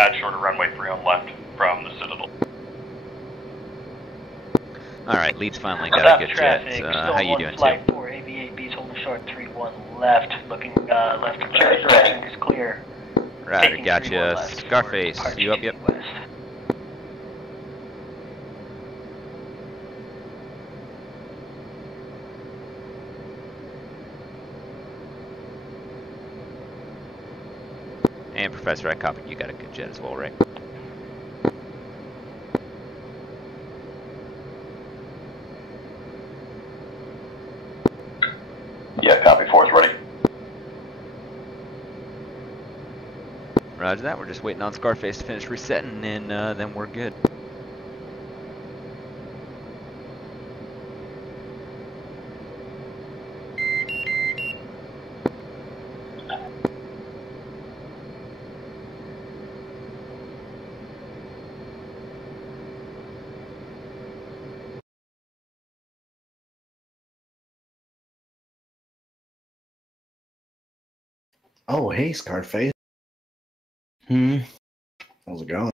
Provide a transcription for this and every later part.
pad short of runway 3 on left from the Citadel. Alright, lead's finally got a good jet. How you doing, flight for AV8B's holding short 3-1 left, looking left of tracking is clear. Roger, gotcha. Scarface, you up? Yep. West. And Professor, I copied. You got a good jet as well, right? Yeah, copy. Force ready. Roger that. We're just waiting on Scarface to finish resetting, and then we're good. Oh, hey, Scarface. How's it going?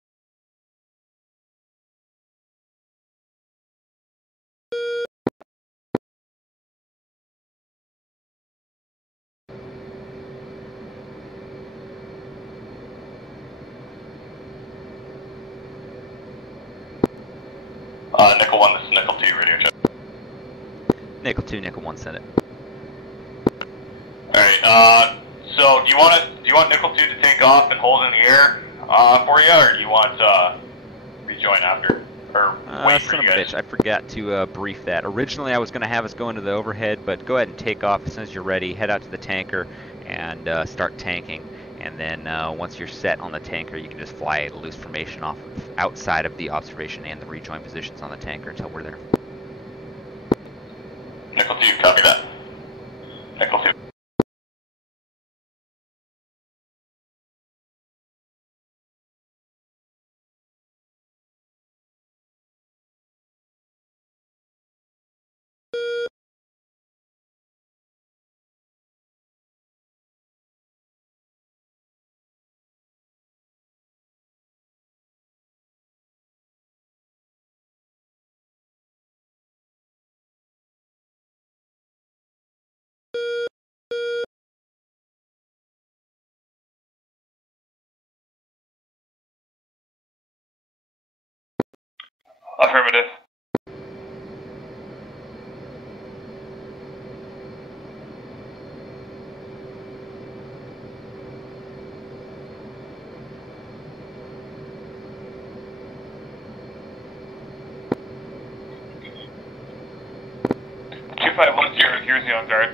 Nickel 1, this is Nickel 2, radio check. Nickel 2, Nickel 1, send it. Alright, so do you want Nickel 2 to take off and hold in the air for you, or do you want rejoin after? Or wait for son you of a guys? bitch, I forgot to brief that. Originally I was going to have us go into the overhead, but go ahead and take off as soon as you're ready. Head out to the tanker and start tanking. And then once you're set on the tanker, you can just fly a loose formation off of outside of the observation and the rejoin positions on the tanker until we're there. Nickel 2, copy that. Nickel 2. Affirmative. Here's the on guard.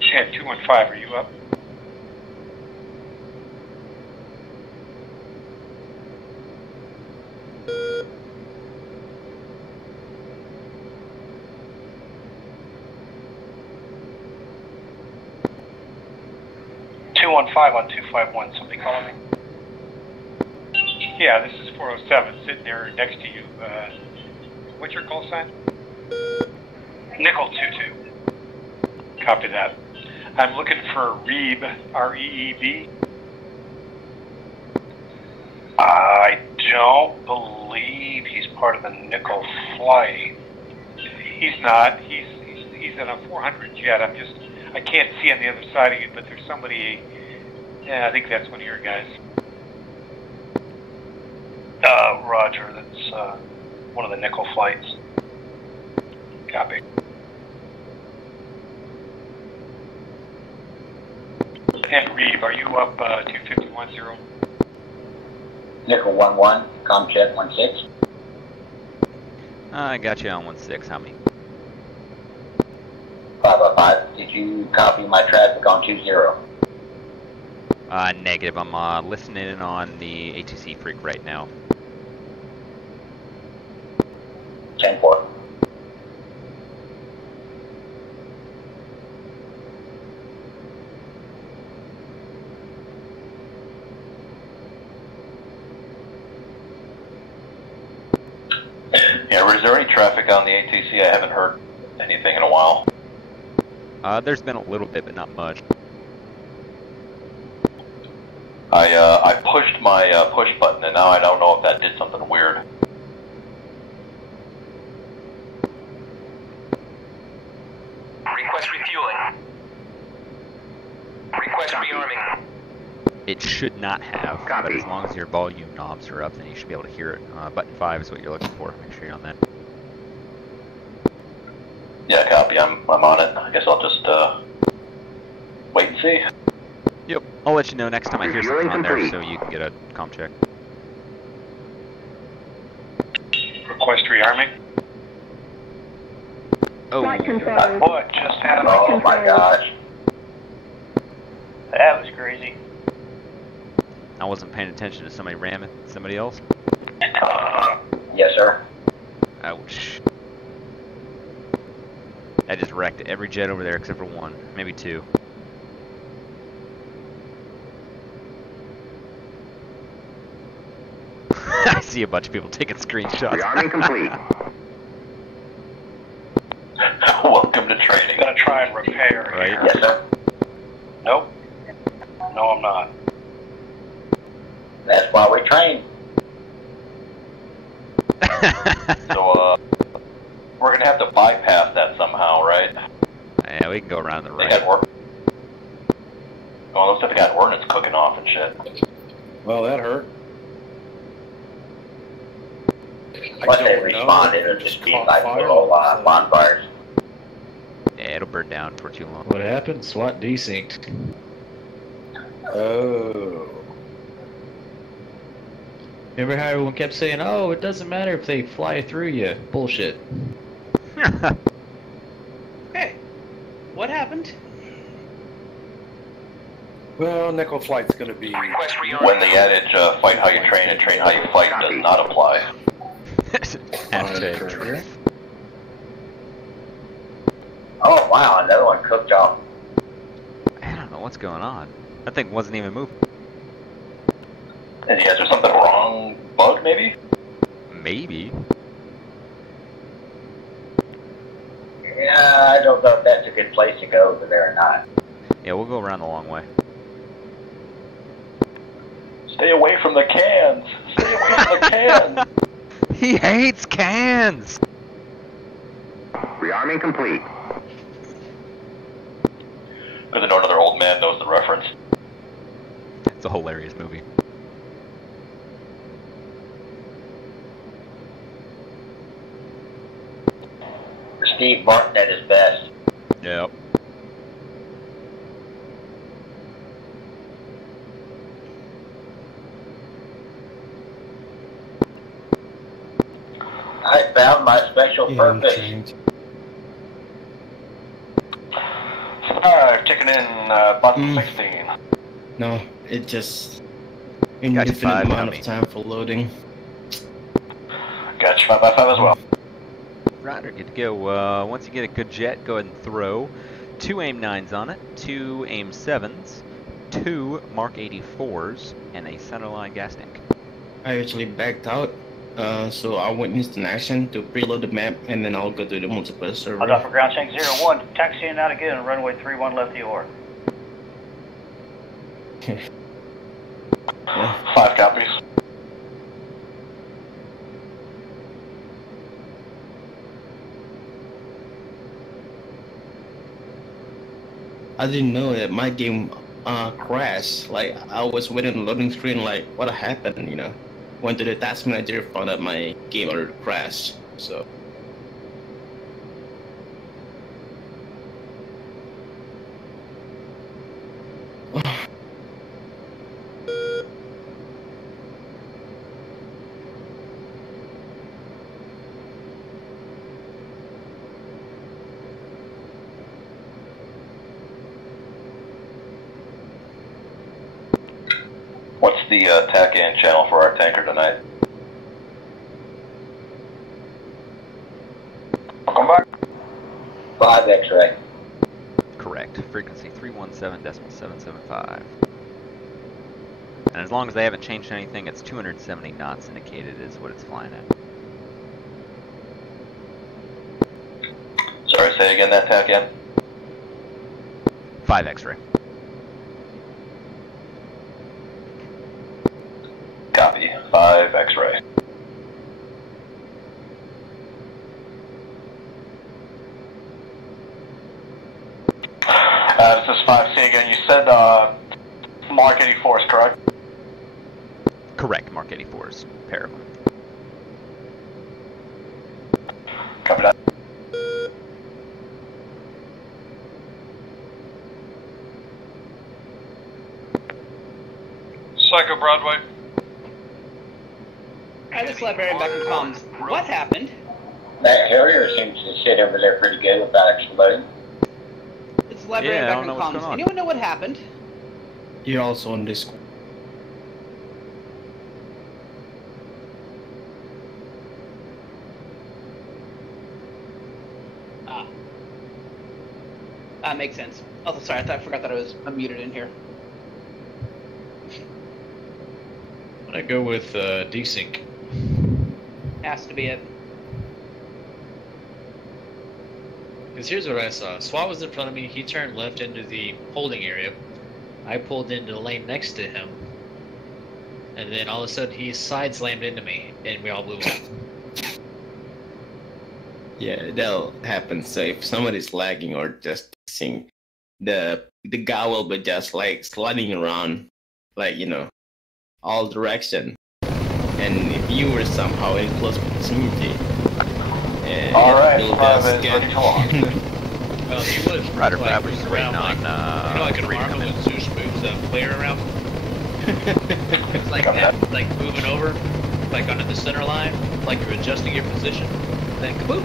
Chad 215, are you up? On 251, somebody calling me? Yeah, this is 407, sitting there next to you. What's your call sign? Nickel 22. Copy that. I'm looking for Reeb, R-E-E-B. I don't believe he's part of the Nickel flight. He's not. He's in a 400 jet. I can't see on the other side of you, but there's somebody. Yeah, I think that's one of your guys. Roger, that's one of the Nickel flights. Copy. And Reeb, are you up 2510? Nickel 11, Comjet 16. I got you on 16. How many? 505. Did you copy my traffic on 20? Negative. I'm listening in on the ATC freak right now. 10-4. Yeah, Is there any traffic on the ATC? I haven't heard anything in a while. There's been a little bit, but not much. I pushed my push button, and now I don't know if that did something weird. Request refueling. Request rearming. It should not have, but as long as your volume knobs are up, then you should be able to hear it. Button 5 is what you're looking for. Make sure you're on that. Yeah, copy. I'm on it. I guess I'll just wait and see. Yep. I'll let you know next time I hear something on there, so you can get a comm check. Request rearming. Oh. What just happened? Oh my gosh. That was crazy. I wasn't paying attention to somebody ramming somebody else. Yes, sir. Ouch. I just wrecked every jet over there except for one, maybe two. I see a bunch of people taking screenshots. Rearming complete. Welcome to training. I'm gonna try and repair. Right. Here. Yes, sir. Nope. No, I'm not. That's why we train. So, we're gonna have to bypass that somehow, right? Yeah, we can go around the They right. had work. Oh, looks like they got ordnance cooking off and shit. Well, that hurt. Once they respond, it'll just be like little bonfires. Yeah, it'll burn down for too long. What happened? SWAT desynced. Oh. Remember how everyone kept saying, oh, it doesn't matter if they fly through you? Bullshit. Hey, what happened? Well, nickel flight's going to be... Request rearming. When the adage, fight how you train and train how you fight does not apply. Hashtag. Oh wow, another one cooked off. I don't know what's going on. That thing wasn't even moving. And is there something wrong? Bug, maybe? Maybe. Yeah, I don't know if that's a good place to go over there or not. Yeah, we'll go around the long way. Stay away from the cans! Stay away from the cans! He hates cans! Rearming complete. Good to know another old man knows the reference. It's a hilarious movie. Steve Martin at his best. Yep. I found my special purpose. Alright, checking in, button 16. No, it just... Got you infinite 5, amount dummy. of time for loading. Got you 5x5 as well. Roger, good to go. Once you get a good jet, go ahead and throw 2 AIM-9s on it, 2 AIM-7s, 2 Mark 84s, and a centerline gas tank. I actually backed out, so I went instant action to preload the map, and then I'll go to the multiplayer server. Hold off for ground check 01. Taxiing out again, runway 31 left the OR. Yeah. 5 copies. I didn't know that my game crashed. Like, I was waiting on the loading screen, like, what happened, you know? Went to the task manager, found out my game already crashed, so... What's the TAC-IN channel for our tanker tonight? Welcome back. 5 X-ray. Correct. Frequency 317.775. And as long as they haven't changed anything, it's 270 knots indicated is what it's flying at. say again that tag again. 5 X-ray. Copy. 5 X-ray. This is 5C again. You said Mark 84 is correct? Correct, Mark 84 is Paramount. Copy that. Psycho Broadway. Hi, this is Librarian back in comms. What happened? That Harrier seems to sit over there pretty good without exploding. This is Librarian Yeah, I back in don't know what's going comms. on. Anyone know what happened? You're also on Discord. Ah. That makes sense. Also, sorry, I forgot that I was unmuted in here. I'm gonna go with desync. Has to be it. Because here's what I saw. SWAT was in front of me, he turned left into the holding area. I pulled into the lane next to him. And then all of a sudden he side slammed into me, and we all blew up. Yeah, that'll happen. So if somebody's lagging or just sing, the guy will be just like sliding around, like, you know, all direction. And if you were somehow in close proximity, Alright, you'll 5 just is get ready to launch. Well, if you would have Ryder like, Brabber's moved waiting around on, like, you know, like an Reed to armor come in. when Zeus moves a player around? It's like that, like moving over, like under the center line, like you're adjusting your position, then kaboom!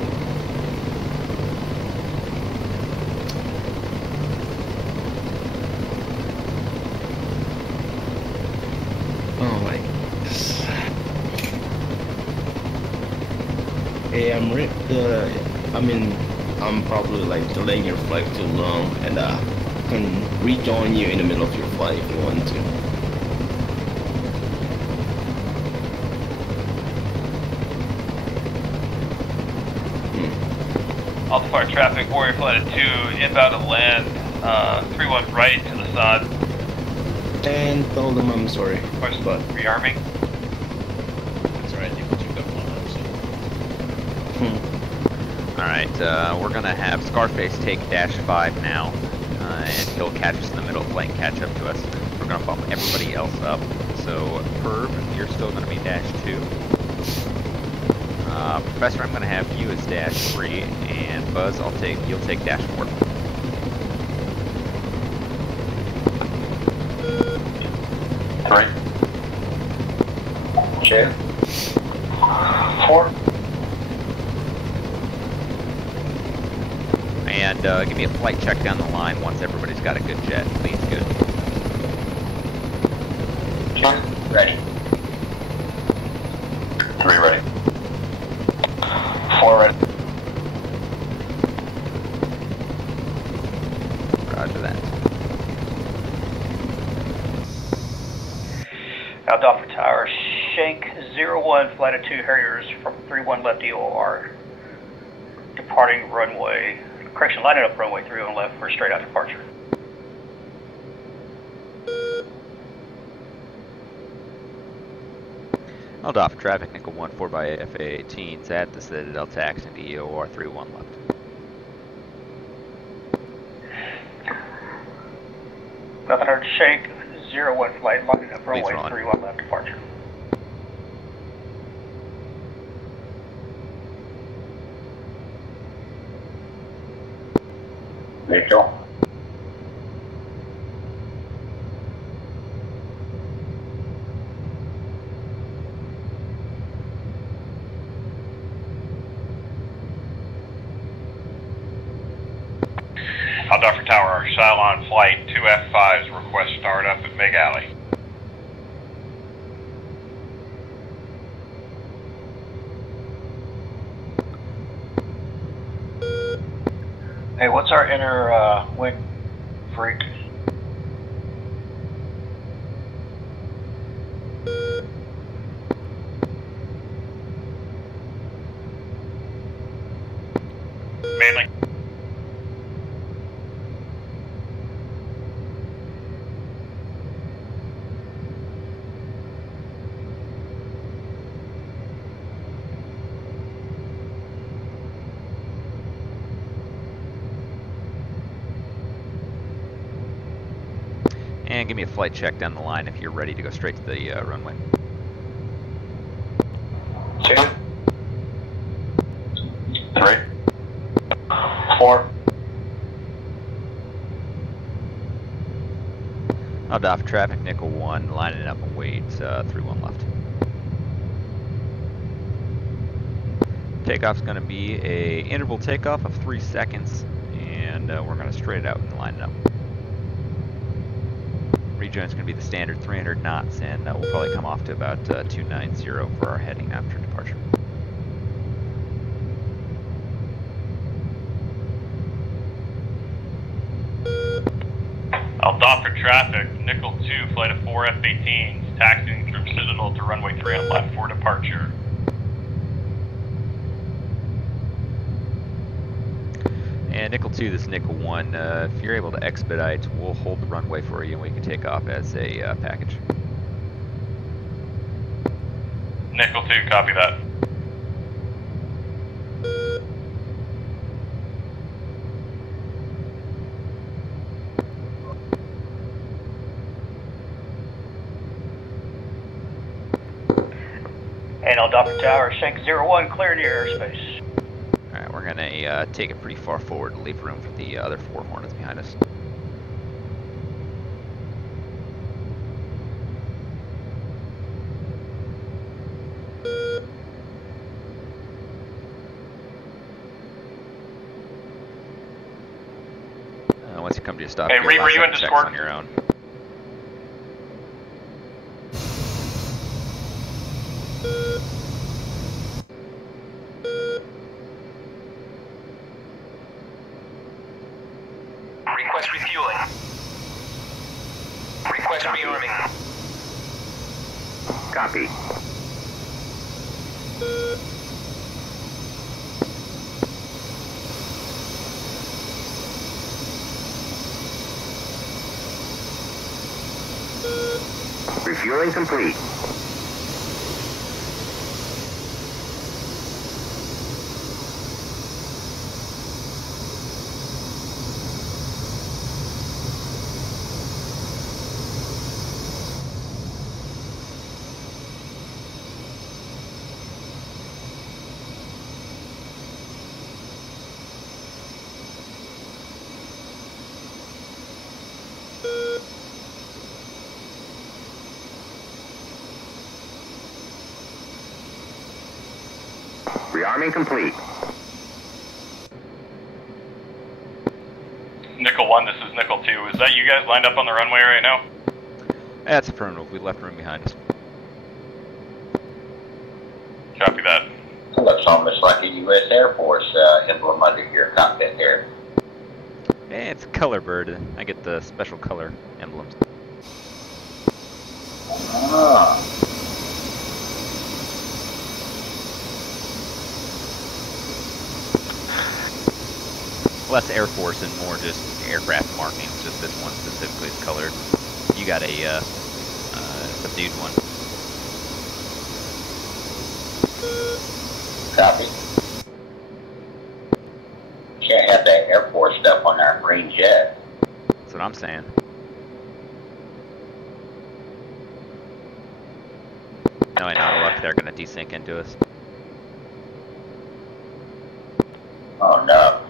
Oh my goodness. Hey, I'm probably like delaying your flight too long, and can rejoin you in the middle of your flight if you want to. Alpha Fire traffic, Warrior Flight at 2, inbound to land, 3-1 right to the side. And told them I'm sorry. Question, But rearming. That's right, you took up one of Alright, we're gonna have Scarface take dash 5 now, and he'll catch us in the middle, flank catch up to us. We're gonna bump everybody else up. So, Herb, you're still gonna be dash 2. Professor, I'm gonna have you as dash 3, and Buzz, you'll take dash 4. Three. 2. 4. And give me a flight check down the line once everybody's got a good jet. Please, good. 2. Ready. 3 ready. 4 ready. Roger that. Alpha Tower, Shank 01, flight of 2 Harriers from 3-1 left EOR. Departing runway, correction, lining up runway 3 on left for straight out departure. Held off traffic, Nickel 14 by VMFA-122 at the Citadel tax into EOR 31 left. Nothing heard, Shank 01 flight, lining up runway rolling. 31 left departure. Neutral. Alpha Tower, Cylon Flight 2 F5s, request start up at Big Alley. Hey, what's our inner wing freak? Mainly. And give me a flight check down the line if you're ready to go straight to the runway. 2, 3, 4. I'll doff traffic, nickel 1, line it up and wait, 3-1 left. Takeoff's going to be a interval takeoff of 3 seconds, and we're going to straight out and line it up. Rejoin's going to be the standard 300 knots, and we'll probably come off to about 290 for our heading after departure. I'll doff for traffic. Nickel 2, flight of 4 F-18s, taxiing through Citadel to runway 3 on left for departure. And nickel 2, this is nickel 1. If you're able to expedite, we'll hold the runway for you and we can take off as a package. Nickel 2, copy that. And I'll dock for tower, Shank 01, clear near airspace. Alright, we're going to take it pretty far forward to leave room for the other 4 Hornets behind us. Once you come to a stop, hey, Reaper, you in Discord? On your own. Request refueling. Request rearming. Copy. Refueling complete. Rearming complete. Nickel 1, this is Nickel 2. Is that you guys lined up on the runway right now? That's affirmative. We left room behind us. Copy that. Looks almost like a U.S. Air Force emblem under your cockpit there. It's color bird. I get the special color emblems. Ah. Less Air Force and more just aircraft markings. Just this one specifically is colored. You got a subdued one. Copy. Can't have that Air Force stuff on our green jet. That's what I'm saying. No, I know luck they're going to desync into us. Oh no.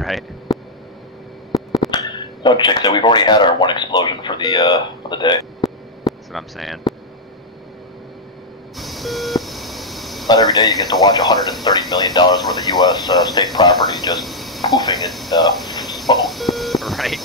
Right. So check that we've already had our 1 explosion for the day. That's what I'm saying. Not every day you get to watch $130 million worth of U.S. state property just poofing in smoke. Right.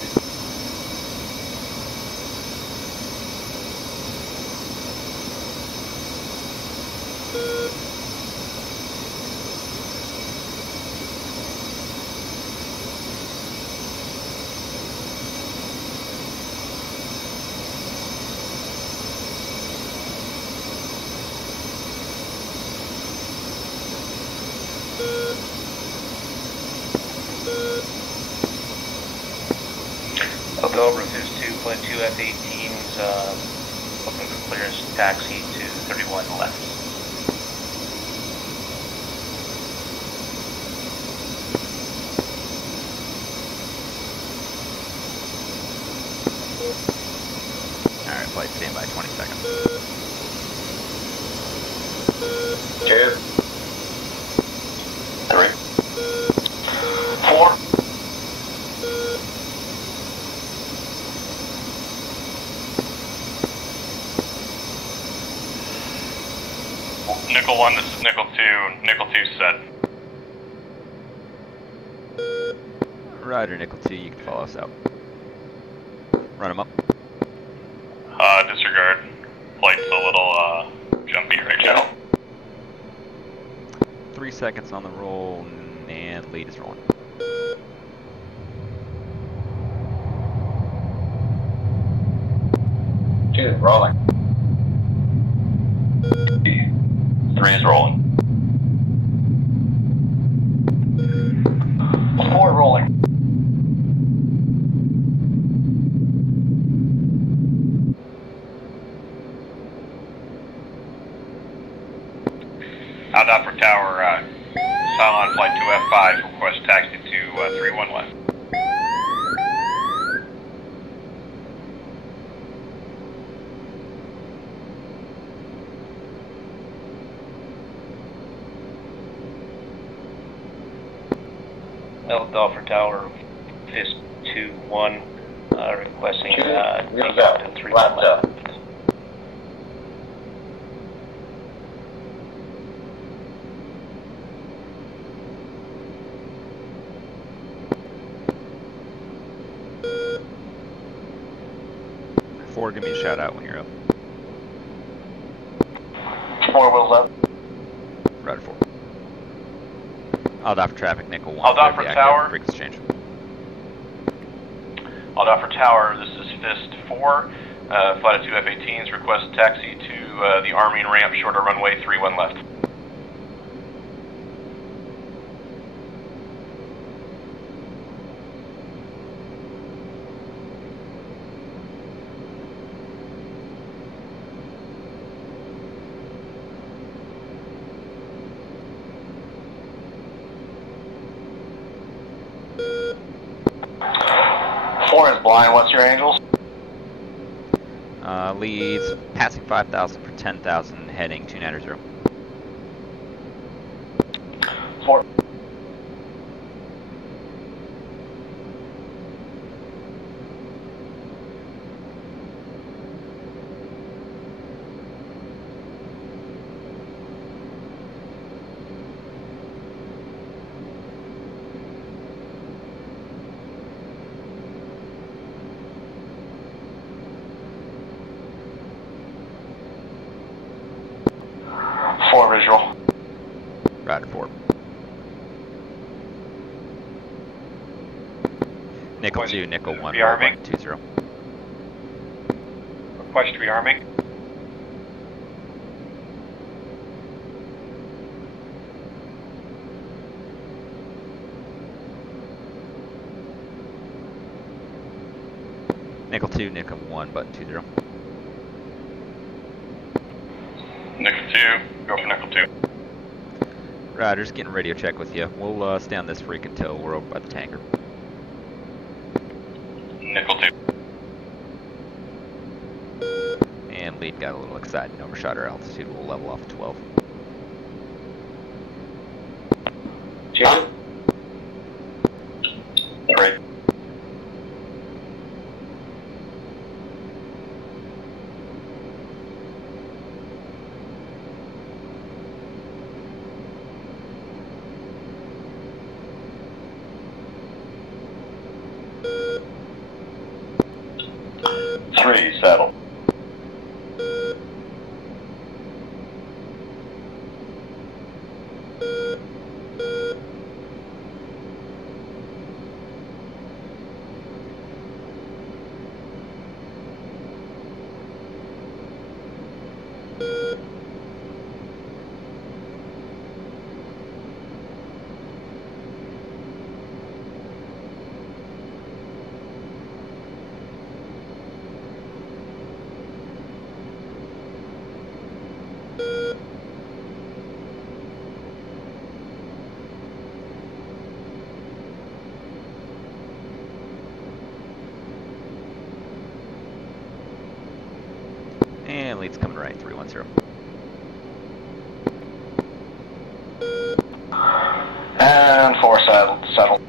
Over there's 2.2 F-18s looking for clearance taxi to 31 left. flight, stand by 20 seconds. 2, 3, 4. Nickel 1, this is Nickel 2. Nickel 2 set. Roger, Nickel 2, you can follow us out. Run them up. Disregard. Flight's a little, jumpy right now. 3 seconds on the roll, and lead is rolling. Two, rolling. 3 is rolling. 4 rolling. Out for tower, Cylon flight 2F5, request taxi to 31 left. Alpha Tower, Fist 2-1, requesting Here's takeoff out. to 31 Flat left. Four, give me a shout out when you're up. 4 wheels up. Roger, 4. I'll for traffic, Nickel 1. I'll for tower. Freak exchange. I'll for tower, this is Fist 4, flight of 2 F-18s, request taxi to the arming ramp, shorter runway 31 left. Blind, what's your angels? Leads passing 5,000 for 10,000, heading 290. 4. Visual. Roger, 4. Nickel 2, Nickel 1, rearming. 20. Request rearming. Nickel 2, Nickel 1, button 20. Nickel 2, go for Nickel 2. Roger, just getting radio check with you. We'll stay on this freak until we're over by the tanker. Nickel 2. And lead got a little excited and overshot our altitude. We'll level off 12. John? 3. Settle. Flying lead's coming right, 310. And 4 settle.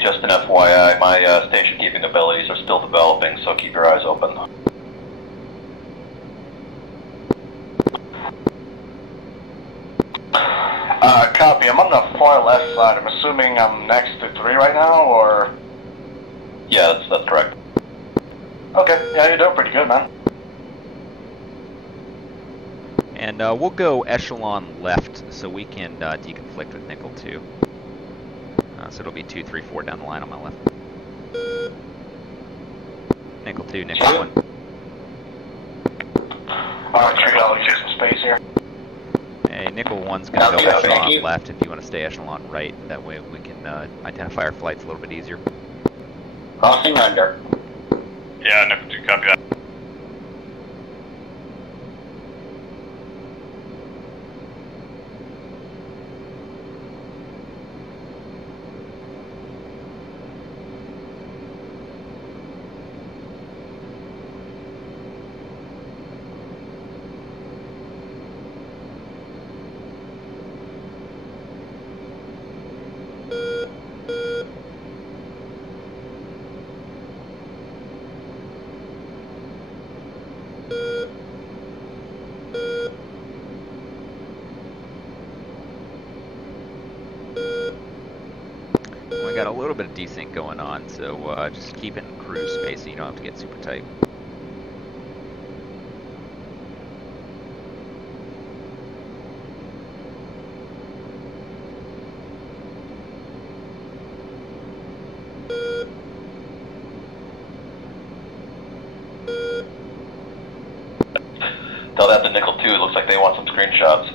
Just an FYI, my station keeping abilities are still developing, so keep your eyes open. Copy. I'm on the far left side. I'm assuming I'm next to 3 right now, or? Yeah, that's correct. Okay, yeah, you're doing pretty good, man. And we'll go echelon left so we can deconflict with Nickel 2. So it'll be 2, 3, 4 down the line on my left. Nickel 2, Nickel 1. Alright, check it out, let's use some space here. Hey, Nickel 1's going to go echelon left if you want to stay echelon right. That way we can identify our flights a little bit easier. Crossing under. Yeah, Nickel 2, copy that. We got a little bit of desync going on, so just keep it in cruise space so you don't have to get super tight. Tell that to Nickel 2, it looks like they want some screenshots.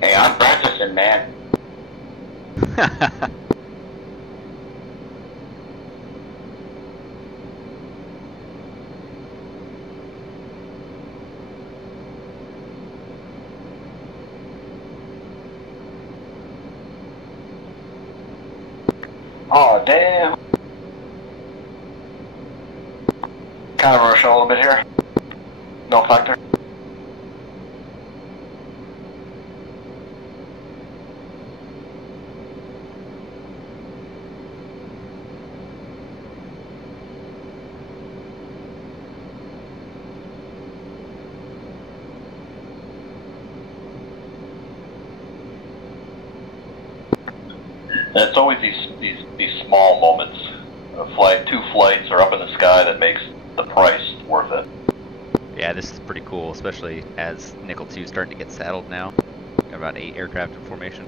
Hey, I'm practicing, man. Oh, damn. Kind of rush a little bit here. No factor. And it's always these small moments. Two flights are up in the sky that makes the price worth it. Yeah, this is pretty cool, especially as Nickel 2 is starting to get saddled now. Got about 8 aircraft in formation.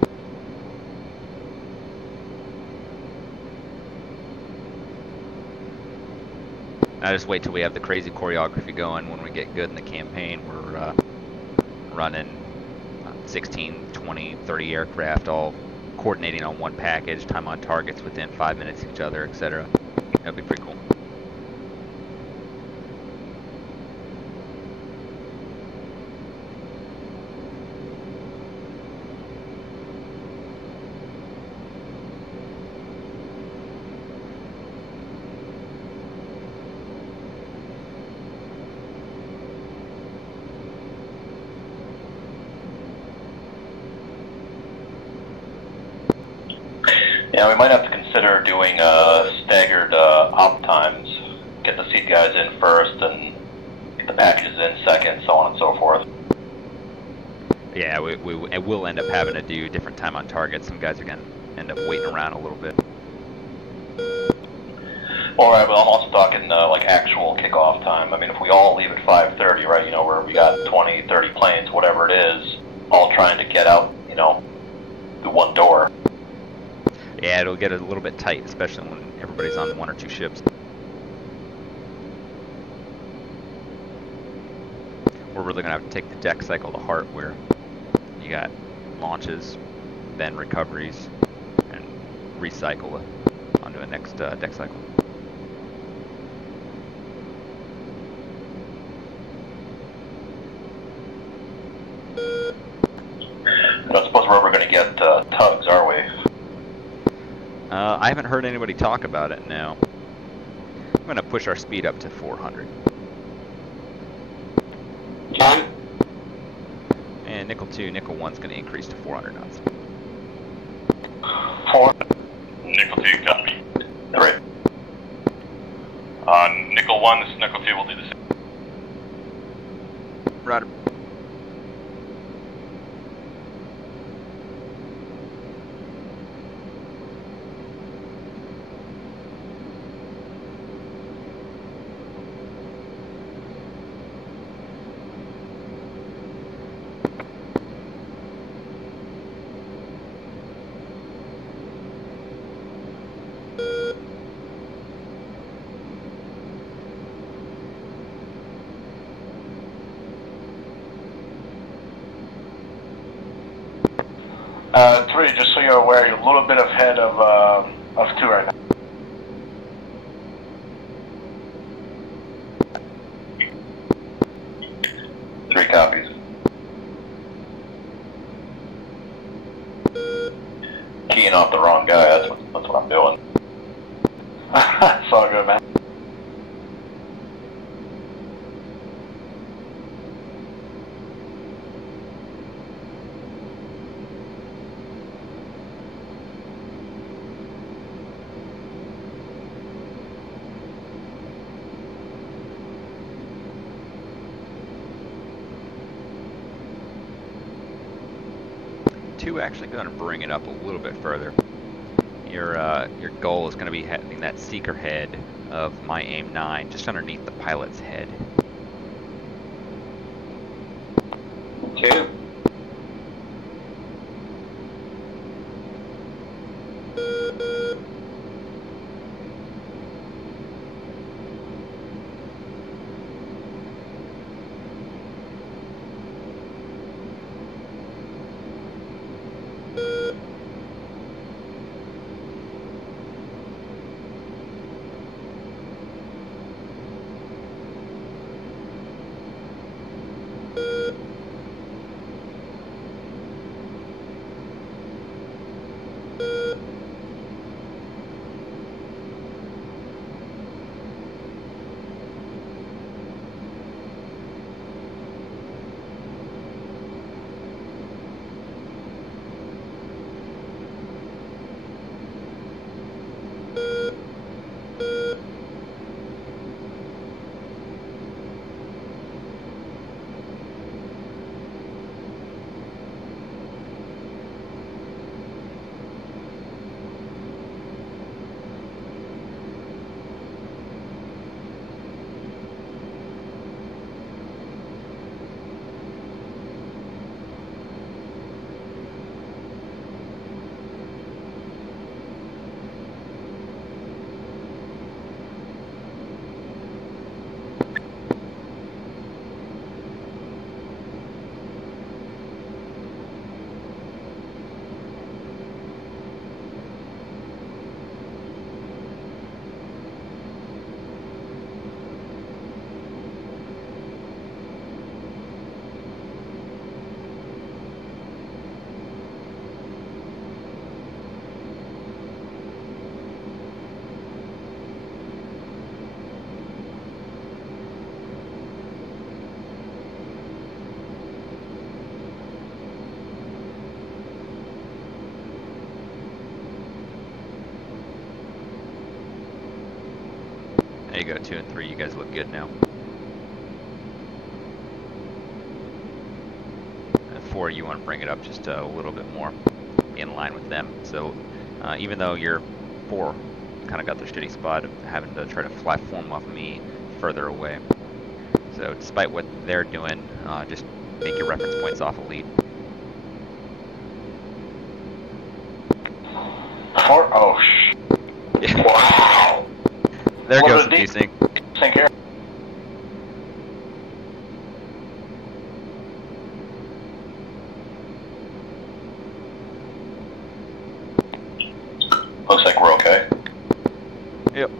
I just wait till we have the crazy choreography going. When we get good in the campaign, we're running 16, 20, 30 aircraft all coordinating on one package, time on targets within 5 minutes of each other, etc. That'd be pretty cool. Yeah, we might have to consider doing staggered op times. Get the seat guys in first and get the packages in second, so on and so forth. Yeah, we will end up having to do different time on target. Some guys are getting end up waiting around a little bit. All right, but I'm also talking like actual kickoff time. I mean, if we all leave at 5:30, right? You know, where we got 20, 30 planes, whatever it is, all trying to get out, you know, the one door. Yeah, it'll get a little bit tight, especially when everybody's on 1 or 2 ships. We're really gonna have to take the deck cycle to heart, where you got launches, then recoveries, and recycle onto a next deck cycle. I don't suppose we're ever going to get tugs, are we? I haven't heard anybody talk about it now. I'm going to push our speed up to 400. John? And nickel 2, nickel 1's going to increase to 400 knots. 4. Nickel 2, copy. 3. On nickel 1, this is nickel 2, we'll do the same. Roger. Three, just so you're aware, you're a little bit ahead of 2 right now. Three copies. Keying off the wrong guy, that's what I'm doing. It's all good, man. Actually going to bring it up a little bit further. Your goal is going to be having that seeker head of my aim 9 just underneath the pilot's head. 2. There you go, 2 and 3. You guys look good now. And 4, you want to bring it up just a little bit more in line with them. So even though your 4 kind of got their shitty spot of having to try to fly form off me further away. So despite what they're doing, just make your reference points off a lead. Oh, wow. There What goes a the deep- desync. Sync here. Looks like we're okay. Yep.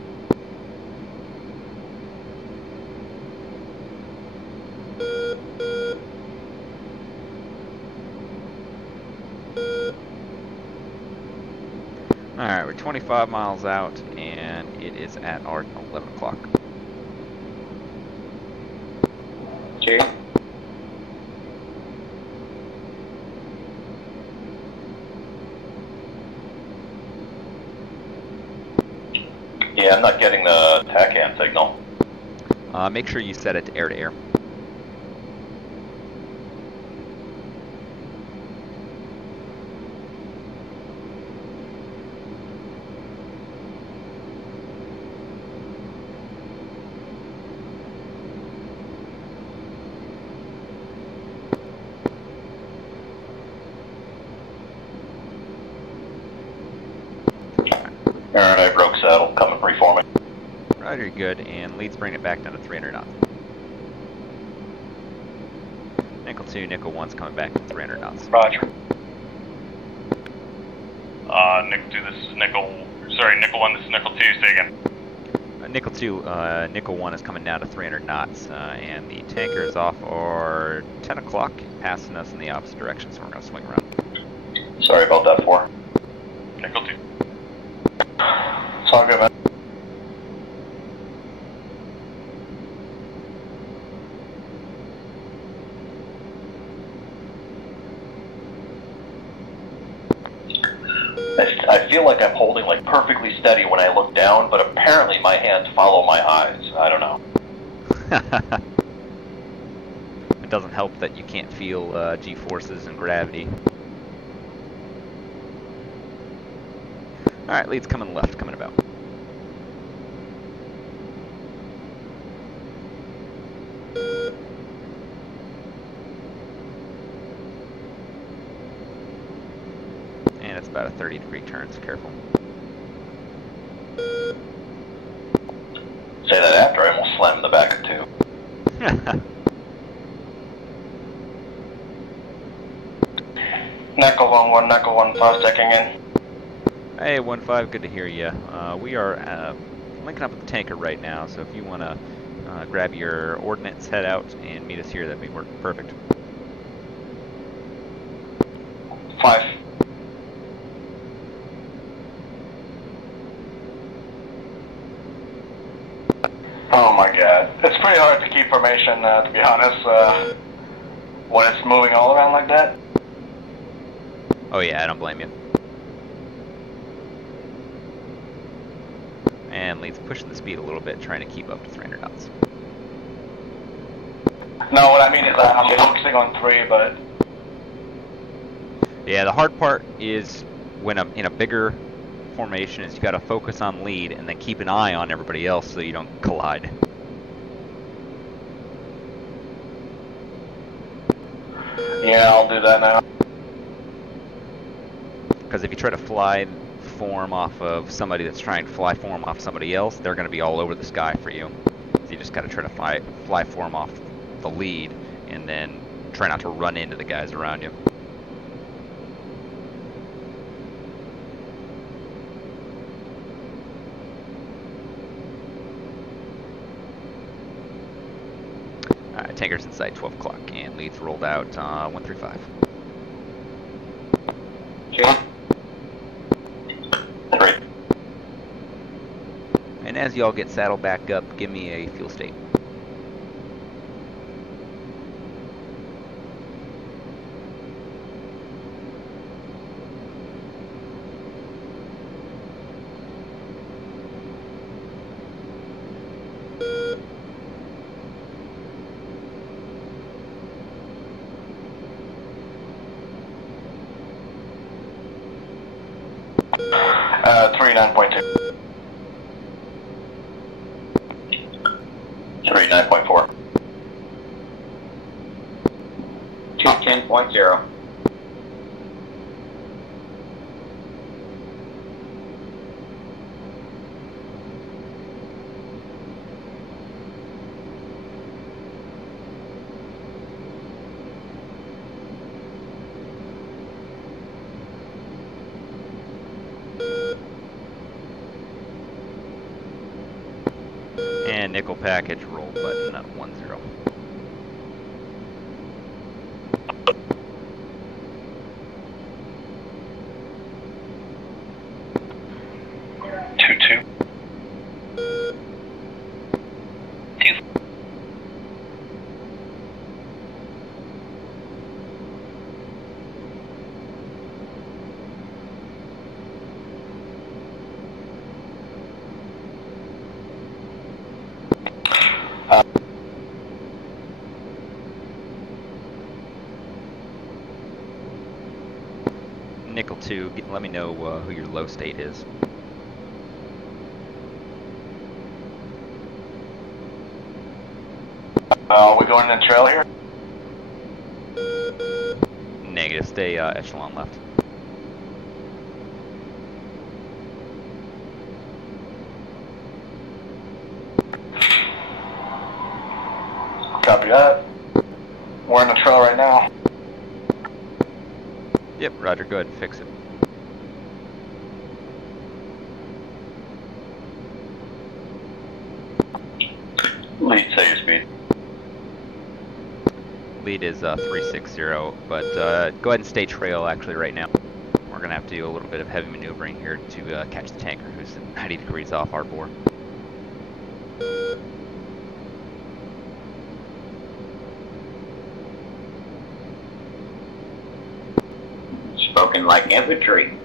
Alright, we're 25 miles out, and it is at our 11 o'clock. Okay. Yeah, I'm not getting the TACAN signal. Make sure you set it to air-to-air. Alright, I broke saddle, coming free for me. Roger, good, and leads bring it back down to 300 knots. Nickel 2, Nickel 1's coming back to 300 knots. Roger. Nickel 2, this is Nickel... Sorry, Nickel 1, this is Nickel 2, say again. Nickel 2, Nickel 1 is coming down to 300 knots, and the tanker is off our 10 o'clock, passing us in the opposite direction, so we're going to swing around. Sorry about that, 4. Nickel 2. It's all good, man. I feel like I'm holding like perfectly steady when I look down, but apparently my hands follow my eyes. I don't know. It doesn't help that you can't feel G-forces and gravity. Alright, lead's coming left, coming about. And it's about a 30-degree turn, so careful. Say that after I almost slammed the back of 2. Nickel 1-1, Nickel 1-5 checking in. Hey, 1-5, good to hear you. We are linking up with the tanker right now, so if you want to grab your ordnance, head out, and meet us here, that'd be perfect. 5. Oh my god. It's pretty hard to keep formation, to be honest, when it's moving all around like that. Oh yeah, I don't blame you. And leads pushing the speed a little bit, trying to keep up to 300 knots. No, what I mean is I'm focusing on 3, but... Yeah, the hard part is when I'm in a bigger formation is you got to focus on lead and then keep an eye on everybody else so you don't collide. Yeah, I'll do that now. Because if you try to fly form off of somebody that's trying to fly form off somebody else, they're going to be all over the sky for you. So you just got to try to fly form off the lead and then try not to run into the guys around you. Alright, tanker's in sight, 12 o'clock, and leads rolled out 135. Okay. Great. And as you all get saddled back up, give me a fuel state. 39.2. 39.4. 210.0. And nickel package roll button up 10. Nickel 2, let me know who your low state is. Are we going in the trail here? Negative, stay echelon left. Copy that. We're in the trail right now. Yep, roger, go ahead and fix it. Lead, say your speed. Lead is 360, but go ahead and stay trail actually right now. We're going to have to do a little bit of heavy maneuvering here to catch the tanker who's 90 degrees off our bore. Spoken like infantry.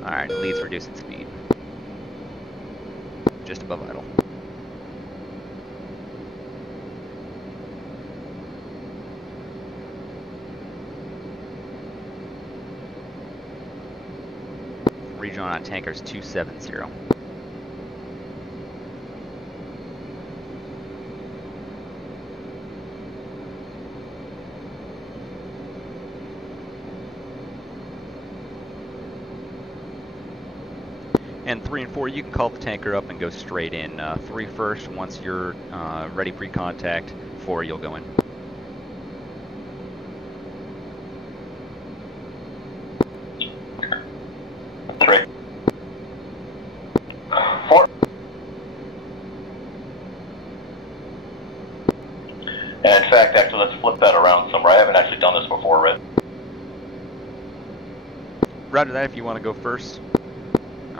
Alright, lead's reducing speed. Just above idle. Region on tankers 270. And 3 and 4, you can call the tanker up and go straight in. 3 first, once you're ready pre-contact. 4, you'll go in. And in fact, actually, let's flip that around somewhere. I haven't actually done this before, Red. Roger that if you want to go first.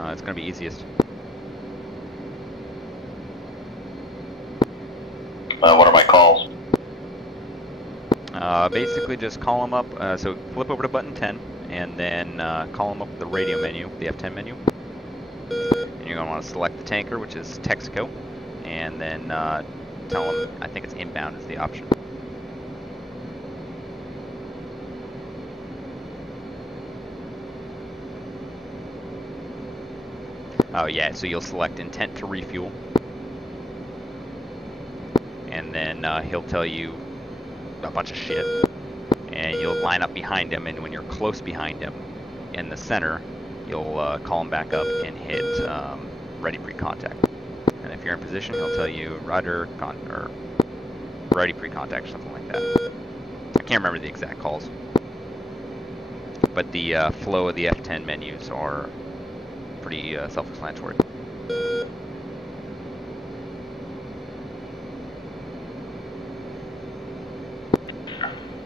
It's going to be easiest. What are my calls? Basically just call them up. So flip over to button 10 and then call them up with the radio menu, the F10 menu. And you're going to want to select the tanker, which is Texaco, and then tell them, I think it's inbound is the option. Oh yeah, so you'll select intent to refuel. And then he'll tell you a bunch of shit. And you'll line up behind him, and when you're close behind him, in the center, you'll call him back up and hit ready pre-contact. And if you're in position, he'll tell you roger or ready pre-contact or something like that. I can't remember the exact calls. But the flow of the F10 menus are pretty self-explanatory.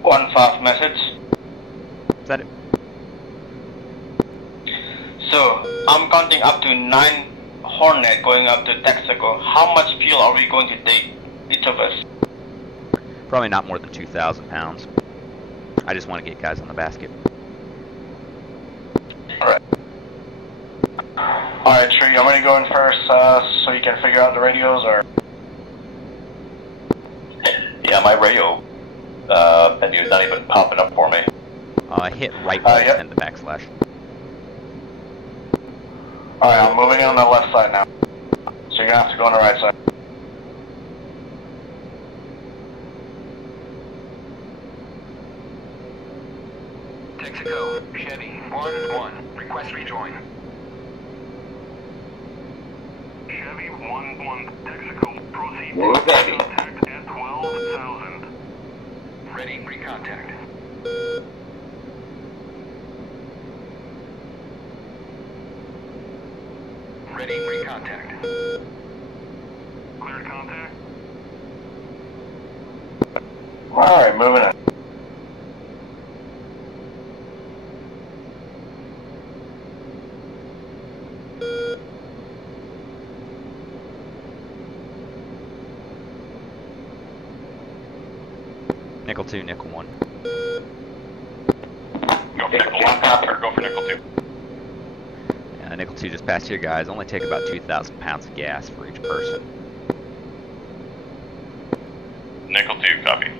One fast message. Is that it? So, I'm counting up to 9 Hornet going up to Texaco. How much fuel are we going to take, each of us? Probably not more than 2,000 pounds. I just want to get guys on the basket. Alright. Alright, Tree, I'm going to go in first so you can figure out the radios, or? Yeah, my radio menu is not even popping up for me. Hit right alt yep. and the backslash. Alright, I'm moving in on the left side now. So you're going to have to go on the right side. Texaco, Chevy 1-1. Request rejoin. Chevy 1-1. Texaco, proceed Whoa, to baby. contact at 12,000. Ready, recontact. Ready, recontact. Cleared contact. Alright, moving in. Nickel 2, Nickel 1. Go for Nickel 1, or go for Nickel 2. Nickel 2 just passed here, guys. Only take about 2,000 pounds of gas for each person. Nickel 2, copy.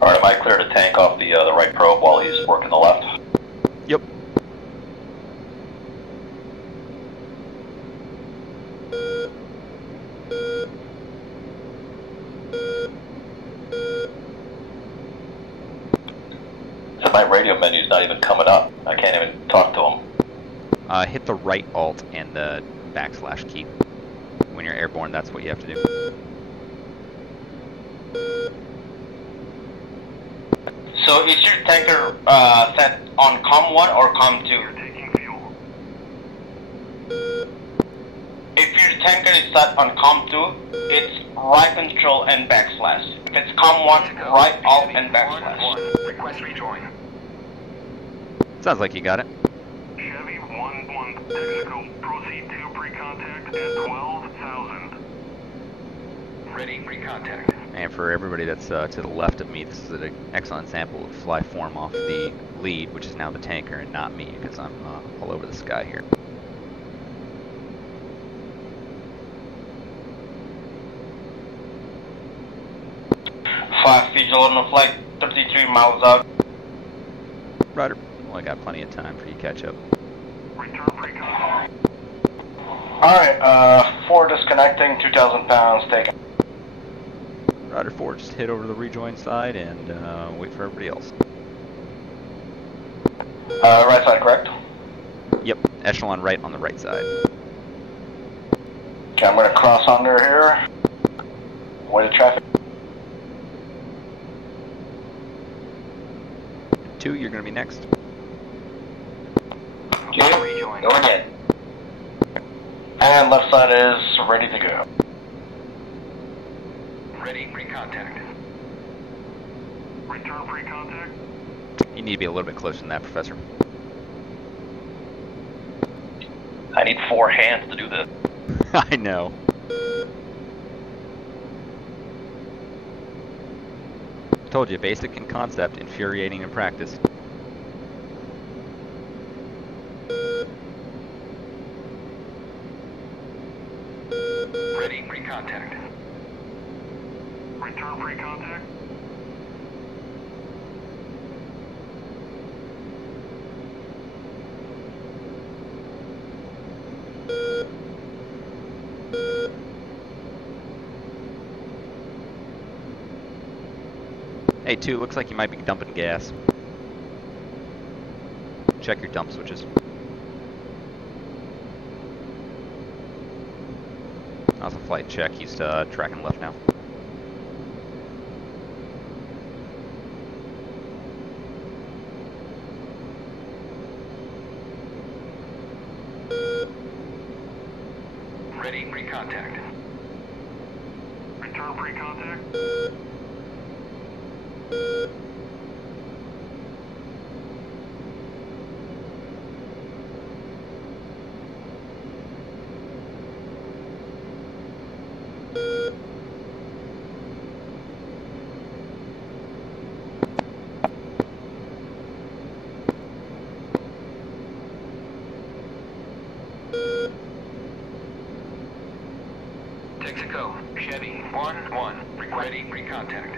Alright, am I clear to tank off the right probe while he's working the left? Yep. So my radio menu's not even coming up. I can't even talk to him. Hit the right alt and the backslash key. When you're airborne, that's what you have to do. So is your tanker set on COM 1 or COM 2? You're taking fuel. If your tanker is set on COM 2, it's right control and backslash. If it's COM 1, right alt and backslash. 1-1. Request rejoin. Sounds like you got it. Chevy 1-1. Texaco, proceed to pre-contact at 12,000. Ready, recontact. And for everybody that's to the left of me, this is an excellent example of fly form off the lead, which is now the tanker and not me, because I'm all over the sky here. Fast visual on the flight, 33 miles out. Roger. Well, I got plenty of time for you to catch up. Return pre-contact. Alright, 4 disconnecting, 2,000 pounds taken. Roger 4, just head over to the rejoin side and wait for everybody else. Right side, correct? Yep, echelon right on the right side. Okay, I'm gonna cross under here. Avoid the traffic. 2, you're going to be next. Rejoin. Going in. And left side is ready to go. Ready, recontact. Return pre-contact. You need to be a little bit closer than that, Professor. I need 4 hands to do this. I know. Told you, basic in concept, infuriating in practice. Ready, recontact. Return pre-contact. Hey, 2, looks like you might be dumping gas. Check your dump switches. How's the flight check? He's tracking left now. Ready, recontact. Return Return pre-contact. Texaco, Chevy 1-1, requesting recontact.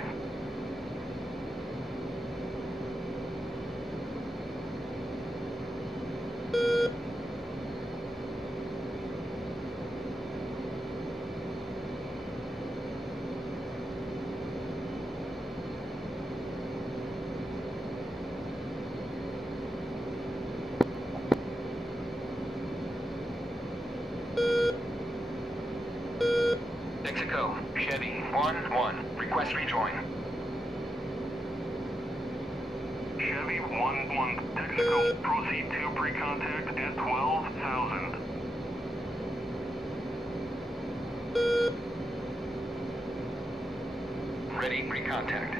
Texaco, Chevy 1-1, request rejoin. Chevy 1-1, Texaco, proceed to pre-contact at 12,000. Ready, recontact.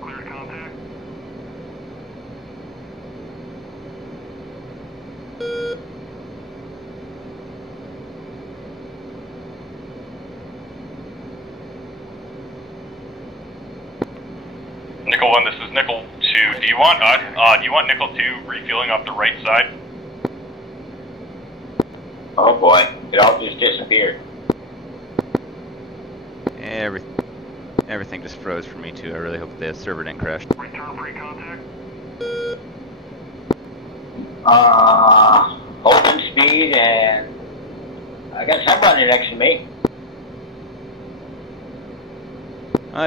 Cleared contact. Nickel 1, this is Nickel 2. Do you want Nickel 2 refueling off the right side? Oh boy, it all just disappeared. Everything just froze for me too. I really hope the server didn't crash. Return pre-contact. Holding speed, and I got somebody next to me.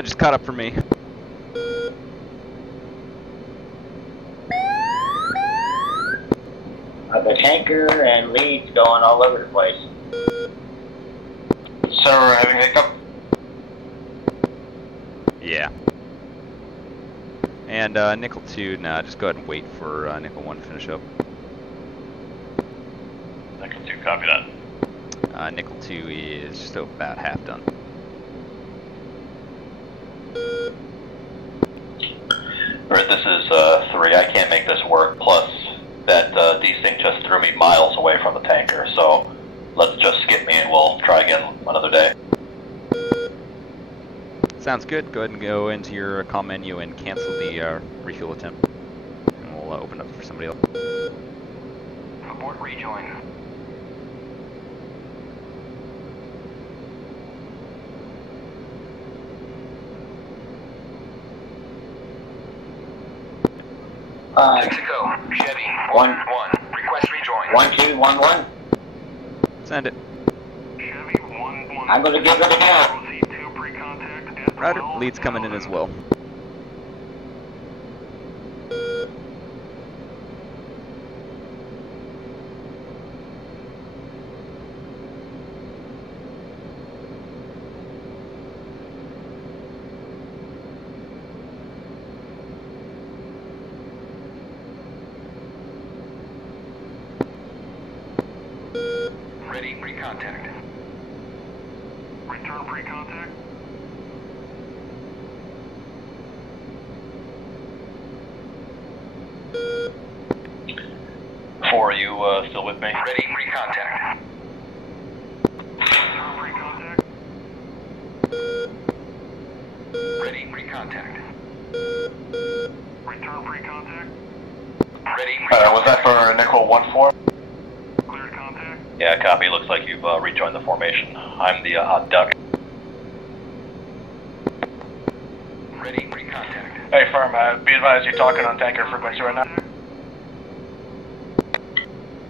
Just caught up for me. The tanker and leads going all over the place. Server having hiccup? Yeah. And Nickel 2, nah, just go ahead and wait for Nickel 1 to finish up. Nickel 2, copy that. Nickel 2 is just about half done. Alright, this is 3. I can't make this work, plus that D-Sync just threw me miles away from the tanker, so let's just skip me and we'll try again another day. Sounds good. Go ahead and go into your comm menu and cancel the refuel attempt. And we'll open up for somebody else. Abort rejoin. Texaco, Chevy 1-1, request rejoin. 1-2-1-1. Send it. Chevy 1-1. I'm gonna give it a go. Proceed to pre-contact at Roger. 12,000. Lead's coming in as well. Ready, recontact. Return pre-contact. 4, are you still with me? Ready, recontact. Return pre-contact. Ready, recontact. Return pre-contact. Ready, Was that for Nickel 1-4? Cleared contact. Yeah, copy. Looks like you've rejoined the formation. I'm the hot duck. Ready, recontact. Hey, firm, be advised you're talking on tanker frequency right now.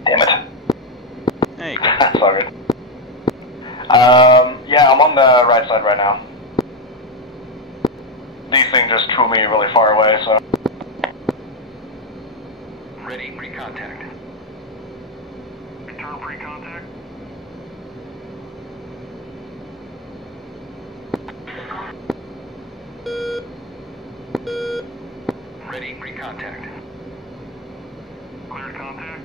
Damn it. There you go. Sorry. Yeah, I'm on the right side right now. These things just threw me really far away, so... Ready, recontact. Return pre-contact. Ready, recontact. Cleared contact.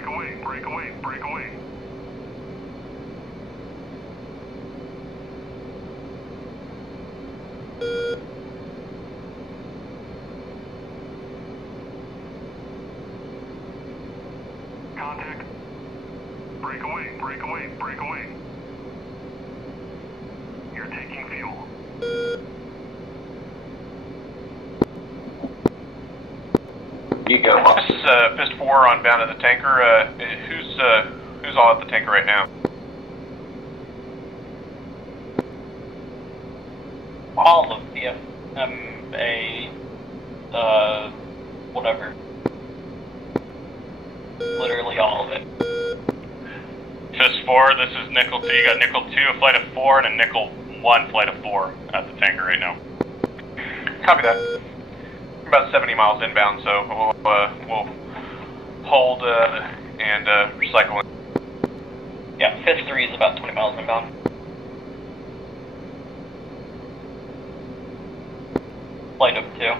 break away, break away, break away. Contact. Break away, break away, break away. You're taking fuel. You go. This is Fist 4 on bound to the tanker. Who's all at the tanker right now? All of the VMFA, whatever. Literally all of it. Fist 4, this is Nickel 2. You got Nickel 2, a flight of 4, and a Nickel 1, flight of 4 at the tanker right now. Copy that. About 70 miles inbound, so we'll hold and recycle. Yeah, Fist 3 is about 20 miles inbound. Flight of 2.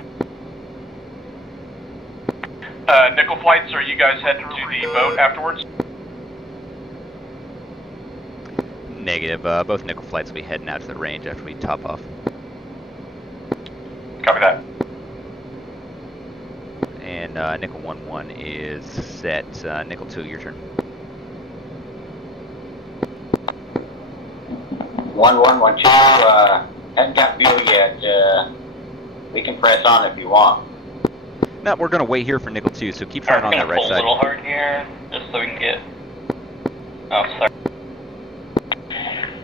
Nickel flights, are you guys heading to the boat afterwards? Negative. Both nickel flights will be heading out to the range after we top off. Copy that. And nickel 1-1 is set. Nickel 2, your turn. 1112, hadn't got fuel yet. We can press on if you want. No, we're going to wait here for nickel 2, so keep trying on that right pull a side. little hard here, just so we can get... Oh, sorry.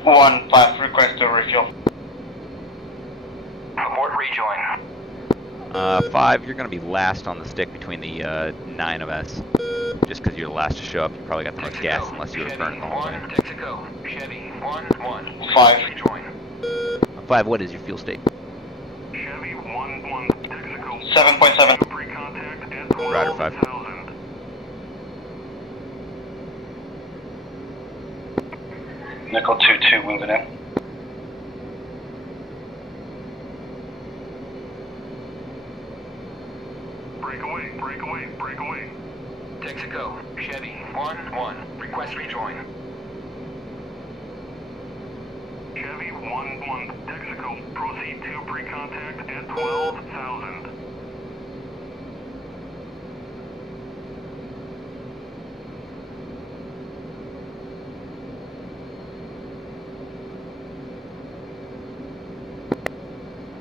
1-5, request to refuel. Abort rejoin. 5, you're going to be last on the stick between the 9 of us. Just because you're the last to show up, you probably got the most gas unless you were burning the whole thing. Texaco, Chevy 1-1. 5. Rejoin. 5, what is your fuel state? Chevy 1-1, Texaco. 7.7. Pre-contact at Roger, 5. 12,000. Nickel 2-2 moving in. Break away, break away, break away. Texaco, Chevy 1-1. Request rejoin. Chevy 1-1, Texaco. Proceed to pre-contact at 12,000.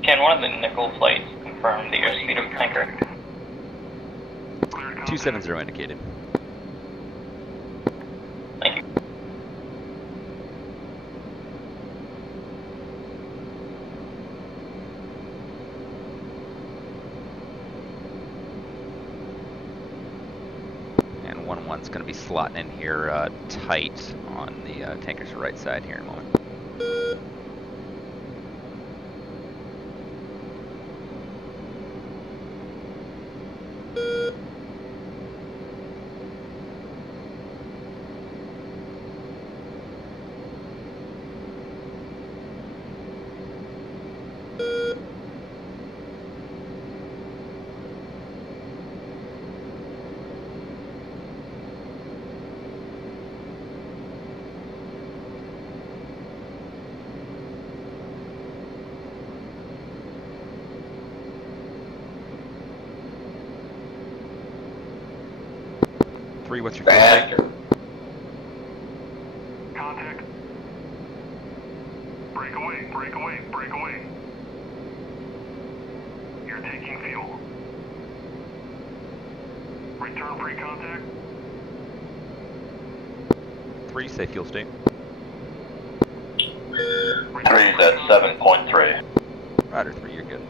Can one of the nickel flights confirm the airspeed of the tanker? 270 indicated. Thank you. And 1-1's going to be slotting in here tight on the tanker's right side here in a moment. What's your fuel state? Contact. Break away, break away, break away. You're taking fuel. Return pre-contact. 3, say fuel state. 3's at 7.3. Roger, 3, you're good.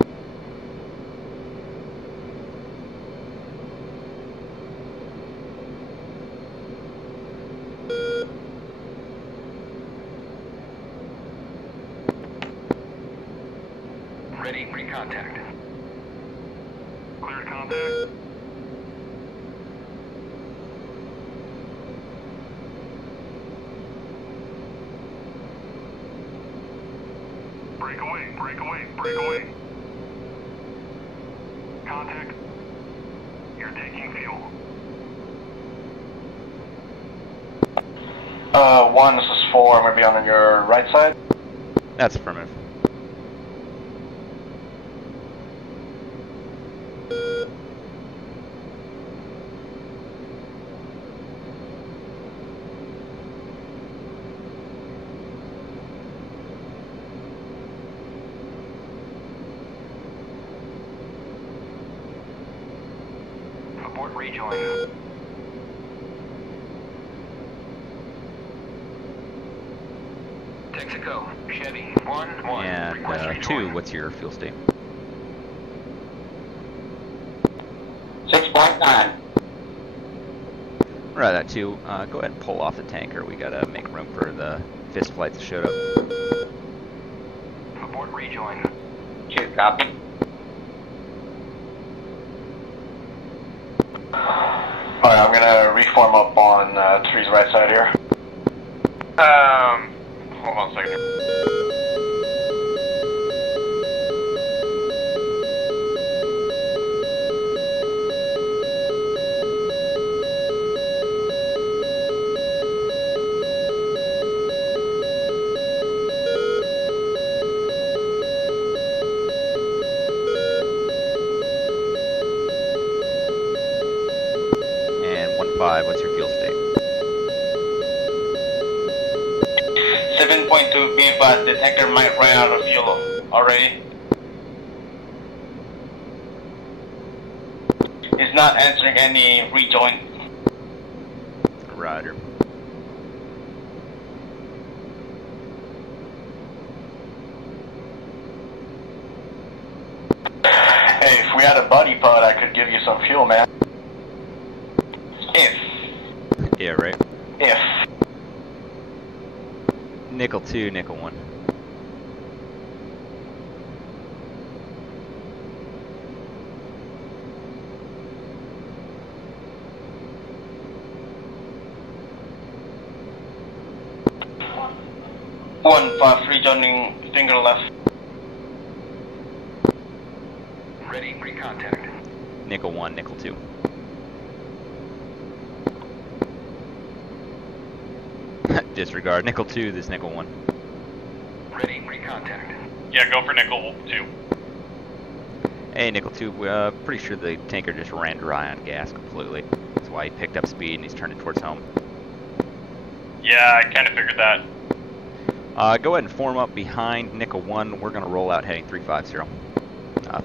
Ready, pre-contact. Cleared contact. Break away, break away, break away. Contact. You're taking fuel. 1, this is 4. I'm going to be on your right side. That's affirmative. Abort rejoin. Texaco, Chevy, 1-1. And 2, what's your fuel state? 6.9. Right, that 2. Go ahead and pull off the tanker. We gotta make room for the fist flights that showed up. Abort rejoin. 2, copy. Alright, I'm going to reform up on 3's right side here. Hold on a second here. And 1-5, what's your fuel state? 7.2 B, but the tanker might run out of fuel already. It's not answering any rejoin. Roger. Hey, if we had a buddy pod, I could give you some fuel, man. If. Yeah, right. If. Nickel 2, nickel 1. One 5 rejoining finger left. Ready, pre-contact. Nickel 1, nickel 2. Disregard. Nickel 2, this nickel 1. Ready, pre-contact. Yeah, go for nickel 2. Hey, nickel 2, pretty sure the tanker just ran dry on gas completely. That's why he picked up speed and he's turning towards home. Yeah, I kind of figured that. Go ahead and form up behind nickel 1. We're going to roll out heading 350.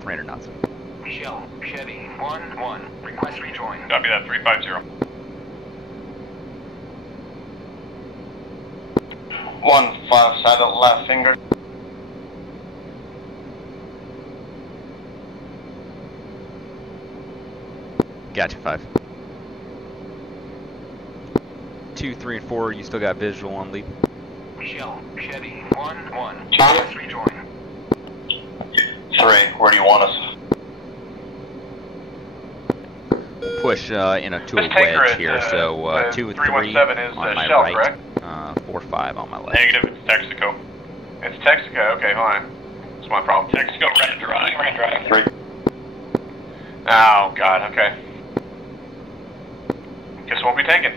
300 knots. Shell, Chevy, 1-1. Request rejoin. Copy that, 350. 1 5 saddle left finger. Gotcha, 5. 2, 3, and 4, you still got visual on lead. Shell, Chevy, 1-1. Request rejoin. 3, where do you want us? Push to a wedge here, so 2 and 3 317 is on my Shell, right, correct? 4-5 on my left. Negative, it's Texaco. It's Texaco, okay, hold on. That's my problem. Texaco ran dry. 3. Oh, God, okay. Guess it won't be taken.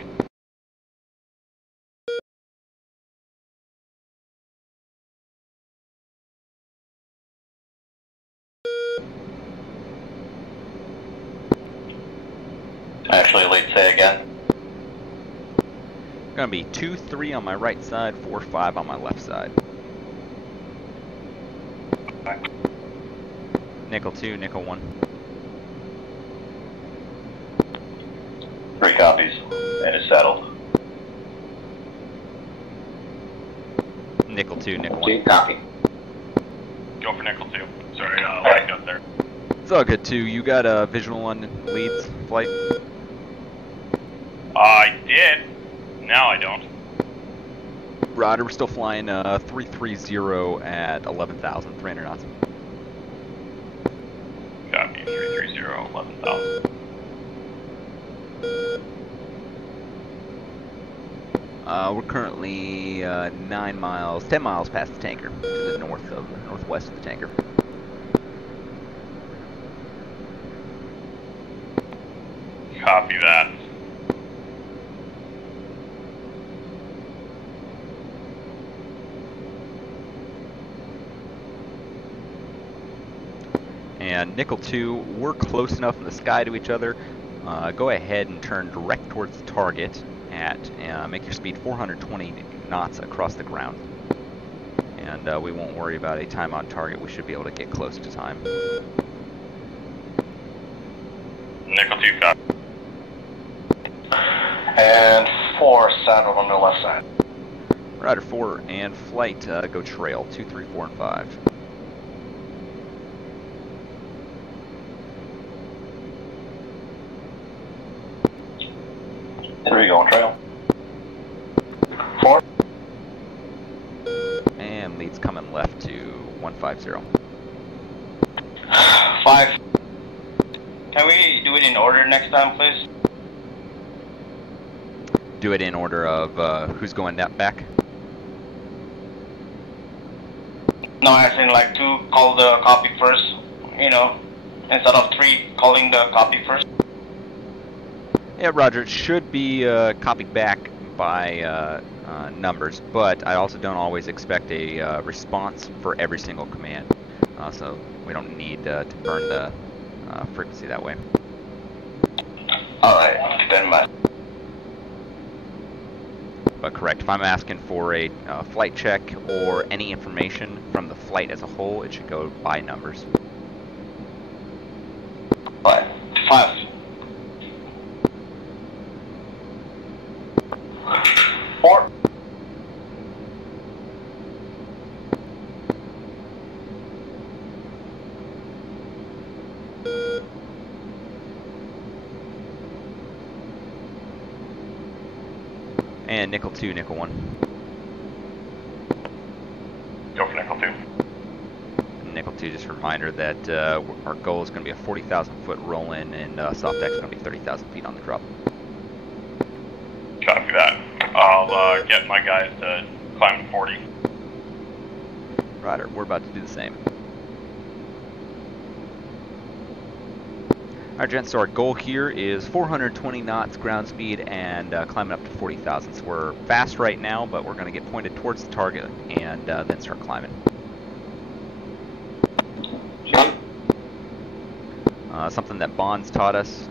Actually, late say again. Gonna be 2, 3 on my right side, 4, 5 on my left side. Nickel 2, nickel 1. 3 copies, and it's settled. Nickel 2, nickel 1. Copy. Go for nickel 2. Sorry, lagged up there. It's all good, 2. You got a visual on leads flight? I did. Now I don't. Roger, we're still flying 330 at 11,300 knots. Copy, 330, 11,000. We're currently 10 miles past the tanker, to the northwest of the tanker. Copy that. And Nickel 2, we're close enough in the sky to each other. Go ahead and turn direct towards the target at, make your speed 420 knots across the ground. And we won't worry about a time on target. We should be able to get close to time. Nickel 2, copy. And 4, saddle on the left side. Rider 4 and flight, go trail 2, 3, 4, and 5. There you go, trail. 4. And lead's coming left to 150. 5. Can we do it in order next time, please? Do it in order of who's going back? No, as in like 2 call the copy first, you know, instead of 3 calling the copy first. Yeah, Roger, it should be copied back by numbers, but I also don't always expect a response for every single command. So we don't need to burn the frequency that way. Alright, then bye. But correct, if I'm asking for a flight check or any information from the flight as a whole, it should go by numbers. 5. And Nickel 2, Nickel 1. Go for Nickel 2. Nickel 2, just a reminder that our goal is going to be a 40,000 foot roll in, and soft deck is going to be 30,000 feet on the drop. Copy that. I'll get my guys to climb to 40. Roger, we're about to do the same. Alright, gents, so our goal here is 420 knots ground speed and climbing up to 40,000. So we're fast right now, but we're going to get pointed towards the target and then start climbing. Something that Bonds taught us,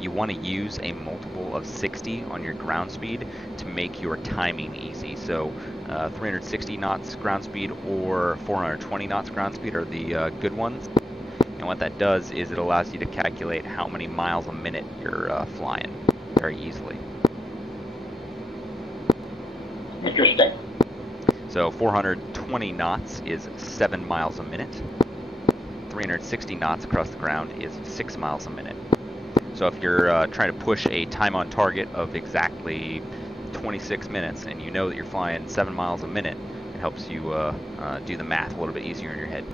you want to use a multiple of 60 on your ground speed to make your timing easy. So 360 knots ground speed or 420 knots ground speed are the good ones. And what that does is it allows you to calculate how many miles a minute you're flying very easily. Interesting. So 420 knots is 7 miles a minute. 360 knots across the ground is 6 miles a minute. So if you're trying to push a time on target of exactly 26 minutes and you know that you're flying 7 miles a minute, it helps you do the math a little bit easier in your head.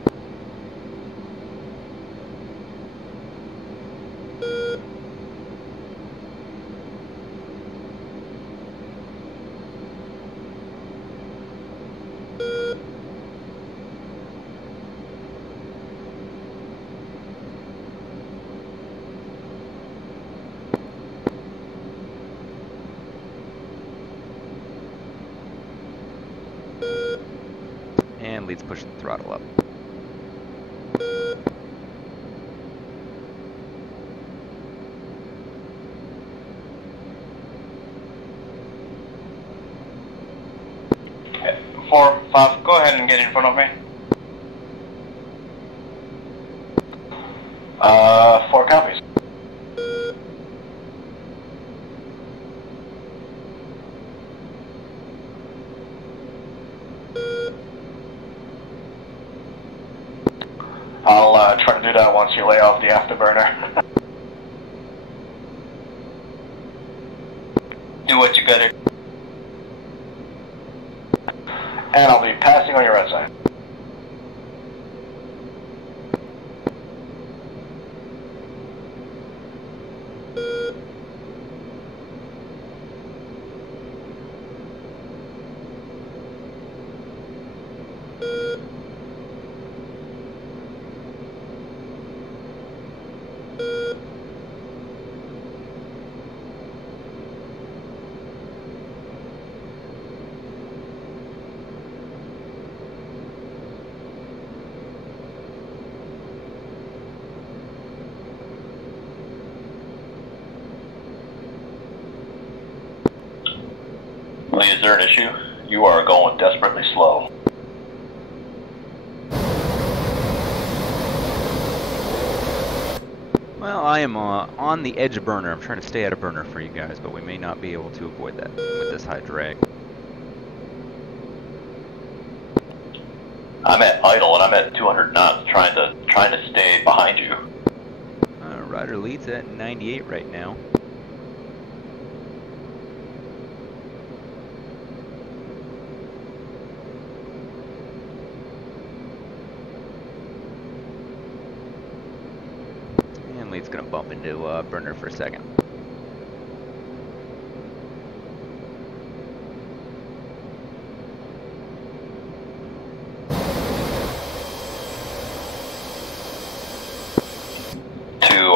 And leads pushing the throttle up. Okay. 4, 5, go ahead and get in front of me. 4 copies. I'll try to do that once you lay off the afterburner. Do what you gotta. And I'll be passing on your right side. there an issue? You are going desperately slow. Well, I am on the edge of burner. I'm trying to stay out of burner for you guys, but we may not be able to avoid that with this high drag. I'm at idle and I'm at 200 knots, trying to stay behind you. Ryder leads at 98 right now. And lead's gonna bump into burner for a second.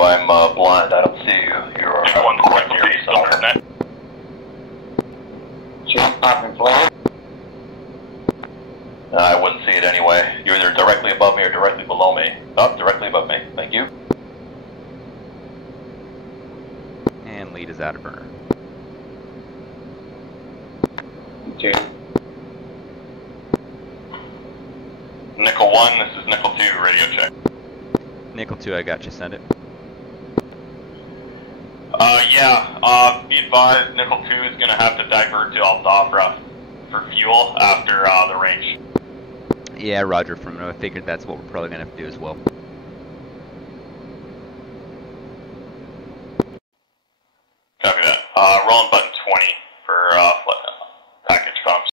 I'm blind. I don't see you. You're one second here. Still heard that. Jump up and play. I wouldn't see it anyway. You're either directly above me or directly below me. Oh, directly above me. Thank you. And lead is out of burner. Okay. Nickel 1, this is Nickel 2, radio check. Nickel 2, I got you. Send it. Be advised, Nickel 2 is going to have to divert to Altafra for fuel after the range. Yeah, Roger. I figured that's what we're probably going to have to do as well. Copy that. Rolling button 20 for package comms.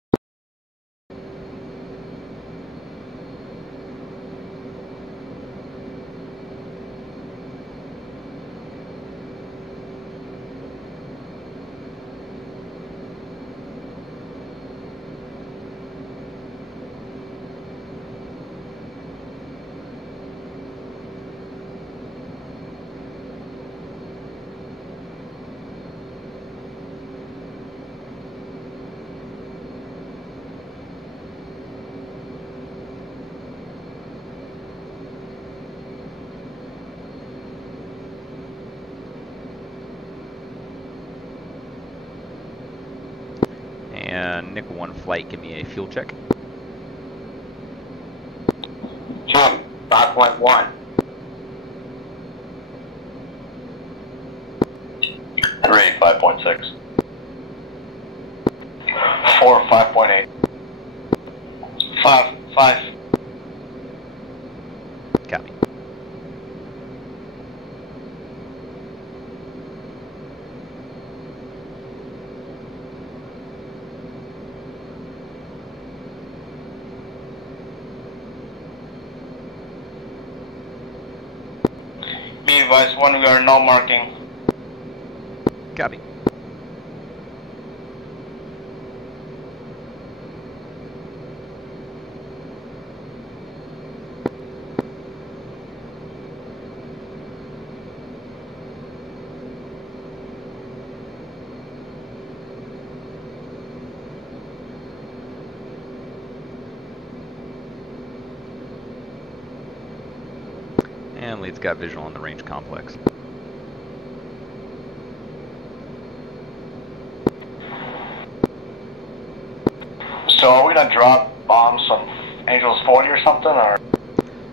And Nickel 1 flight, give me a fuel check. Jump 5.1. 3, 5.6. 4, 5.8. 5. Copy. Be advised, 1, we are now marking. Copy. And lead's got visual on the range complex. So are we gonna drop bombs on Angels 40 or something, or?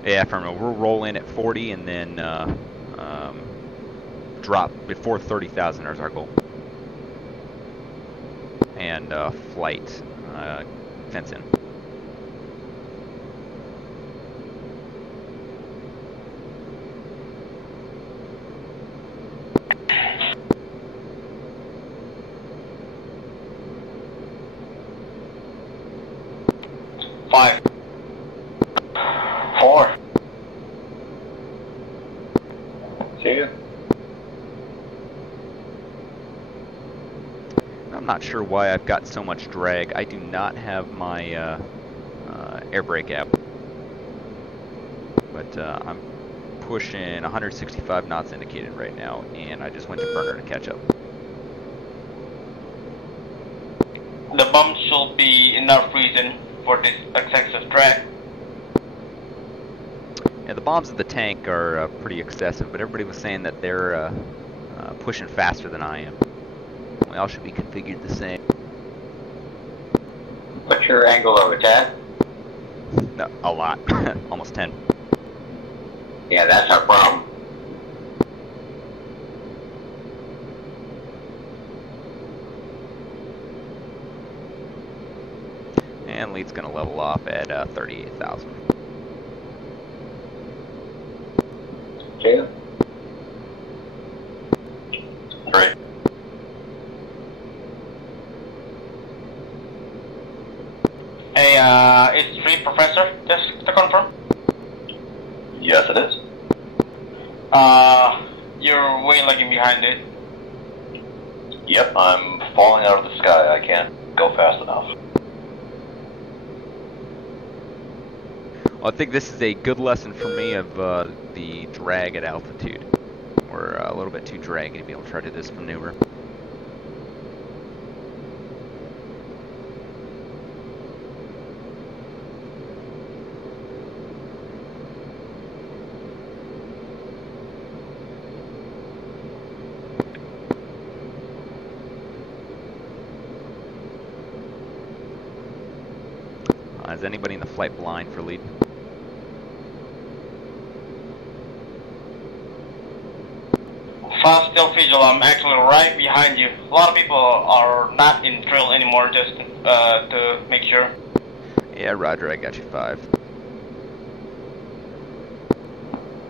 Yeah, affirmative. We'll roll in at 40 and then drop before 30,000 is our goal. And flight fence in. I'm not sure why I've got so much drag. I do not have my air brake app. But I'm pushing 165 knots indicated right now, and I just went to burner to catch up. The bump should be enough reason for this excessive drag. Yeah, the bombs of the tank are pretty excessive, but everybody was saying that they're pushing faster than I am. We all should be configured the same. What's your angle of attack? No, a lot. Almost 10. Yeah, that's our problem. And lead's going to level off at 38,000. 2. 3. Hey, it's 3, Professor, just to confirm. Yes, it is. You're way lagging behind it. Yep, I'm falling out of the sky. I can't go fast enough. Well, I think this is a good lesson for me of the drag at altitude. We're a little bit too draggy to be able to try to do this maneuver. Is anybody in the flight blind for lead? Fast still visual, I'm actually right behind you. A lot of people are not in drill anymore, just to make sure. Yeah, Roger, I got you 5.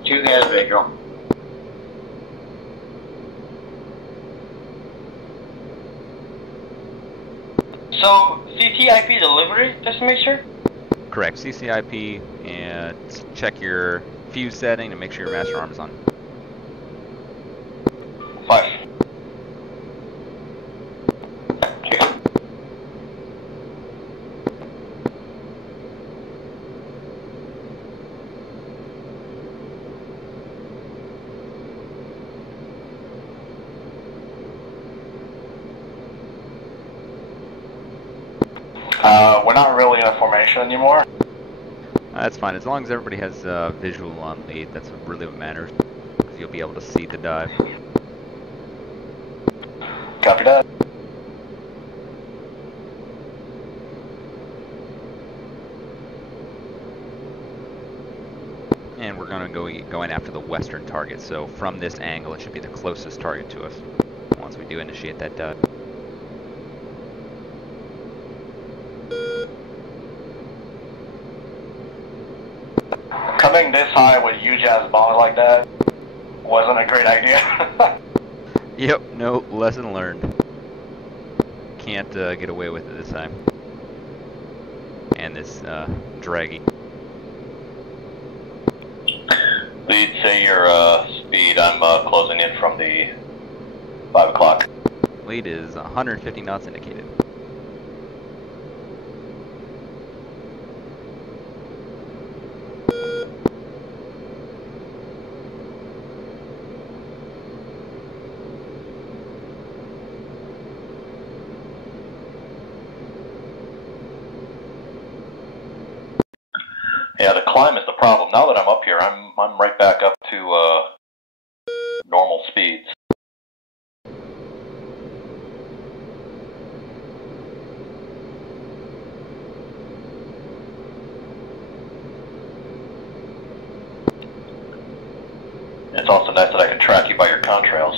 2 gas visual. So, CTIP delivery, just to make sure? Correct, CCIP, and check your fuse setting and make sure your master arm is on. 5. We're not really in a formation anymore. That's fine, as long as everybody has visual on lead, that's really what matters. Because you'll be able to see the dive. Copy that. And we're going to go going after the western target, so from this angle it should be the closest target to us once we do initiate that dive. Coming this high with huge ass bomb like that wasn't a great idea. Yep, no, lesson learned. Can't get away with it this time. And this draggy. Lead, say your speed. I'm closing in from the 5 o'clock. Lead is 150 knots indicated. Yeah, the climb is the problem. Now that I'm up here, I'm right back up to normal speeds. It's also nice that I can track you by your contrails.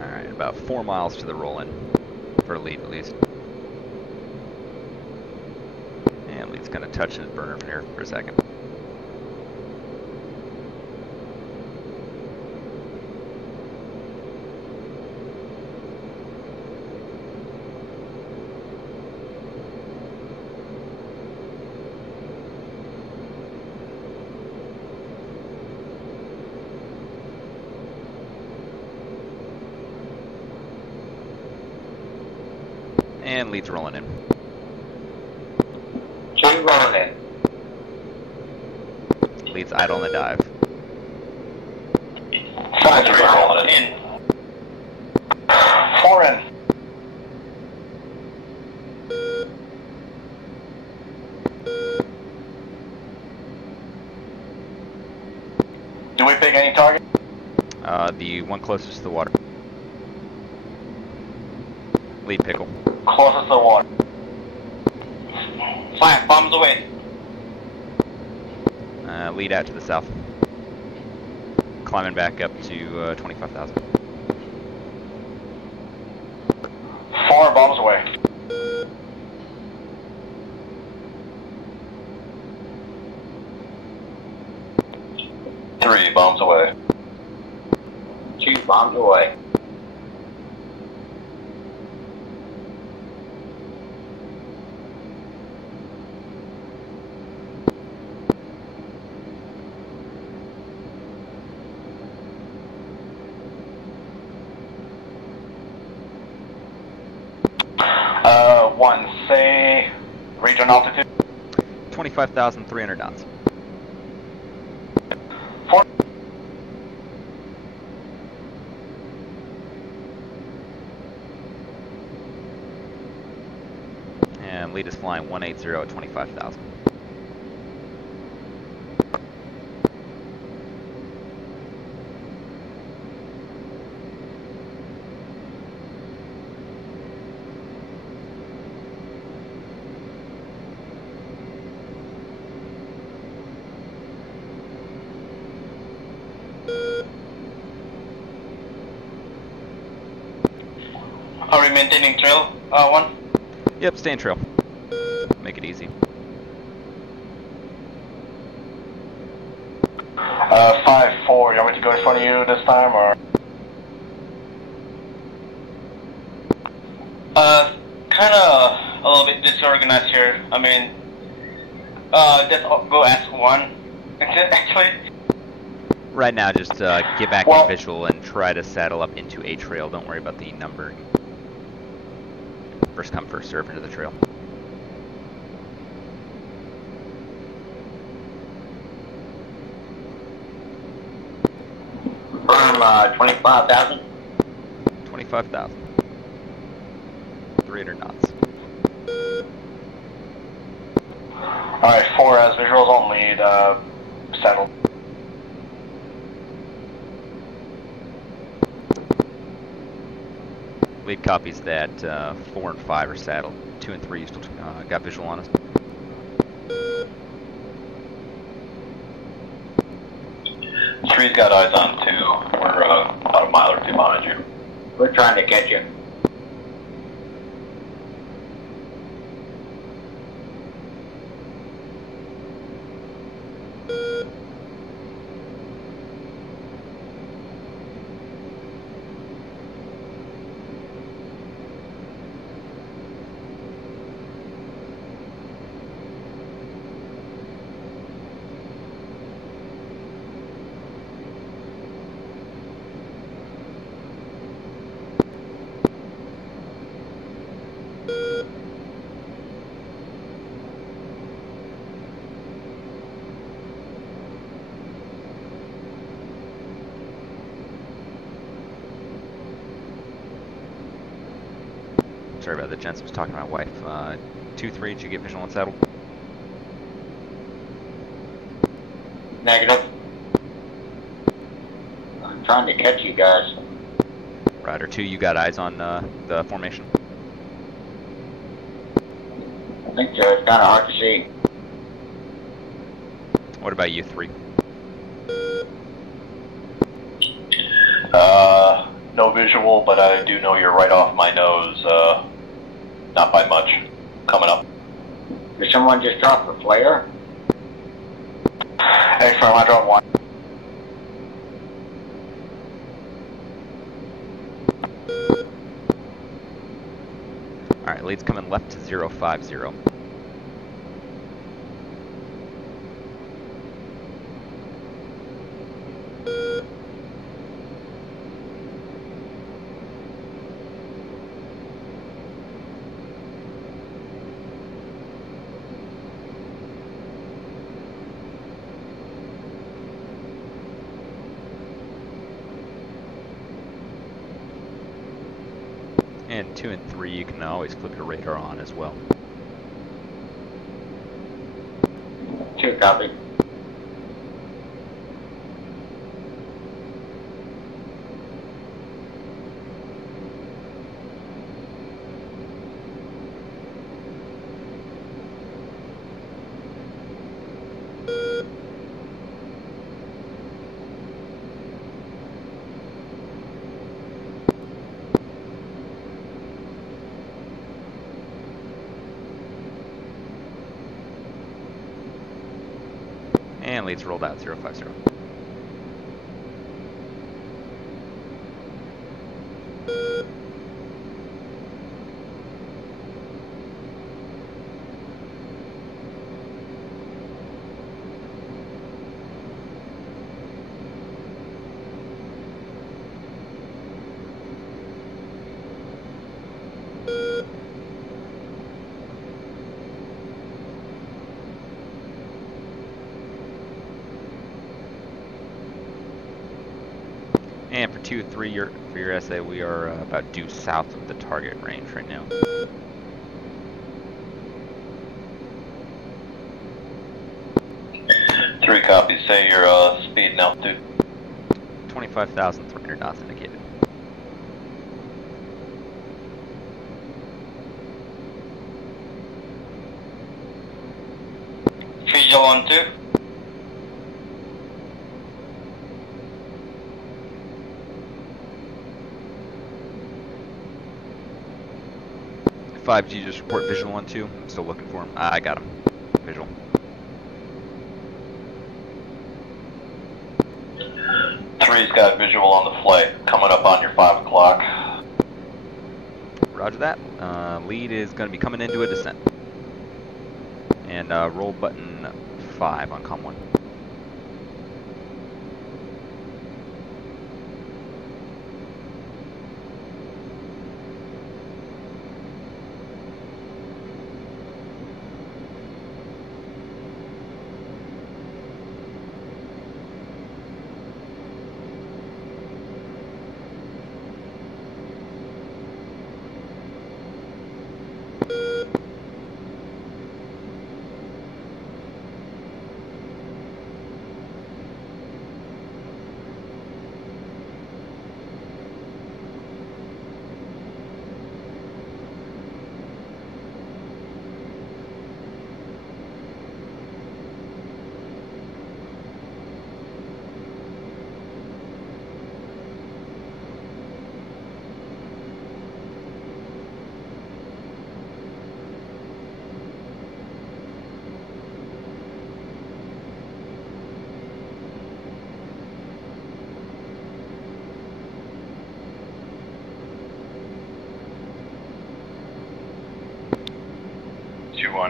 Alright, about 4 miles to the roll-in. For lead, at least. And lead's gonna touch his burner from here for a second. And lead's rolling in. 2 rolling in. Lead's idle on the dive. In. 4 in. Do we pick any target? The one closest to the water. Lead pickle. Closest to the water. 5 bombs away. Lead out to the south. Climbing back up to 25,000. 4 bombs away. Three bombs away. 2 bombs away. One, say, region altitude. 25,300 knots. 4. And lead is flying 180 at 25,000. Are we maintaining trail, 1? Yep, stay in trail. Make it easy. 5-4, you want me to go in front of you this time, or? Kinda a little bit disorganized here. I mean, just go S1. Actually, Right now, just get back in visual and try to saddle up into a trail. Don't worry about the numbering. First come, first serve into the trail. From 25,000. 25,000. 300 knots. Alright, 4 as visuals on lead, settle. Lead copies that 4 and 5 are saddled. 2 and 3 still got visual on us. Three's got eyes on 2. We're about a mile or 2 behind you. We're trying to catch you. Sorry about that, gents. I was talking to my wife. 2-3, did you get visual on saddle? Negative. I'm trying to catch you guys. Rider 2, you got eyes on the formation? I think so. It's kind of hard to see. What about you, 3? No visual, but I do know you're right off my nose, not by much. Coming up. Did someone just drop a flare? Hey, firm, I dropped 1. Alright, lead's coming left to 050. And 2 and 3, you can always flip your radar on as well. 2, copy. And leads rolled out 050. And for 2-3, for your SA, we are about due south of the target range right now. Three copies. Say your speed and altitude. 25,300 knots indicated. Visual on 2. 5G just report visual on 2. I'm still looking for him. I got him. Visual. Three's got visual on the flight. Coming up on your 5 o'clock. Roger that. Lead is going to be coming into a descent. And roll button 5 on COM 1.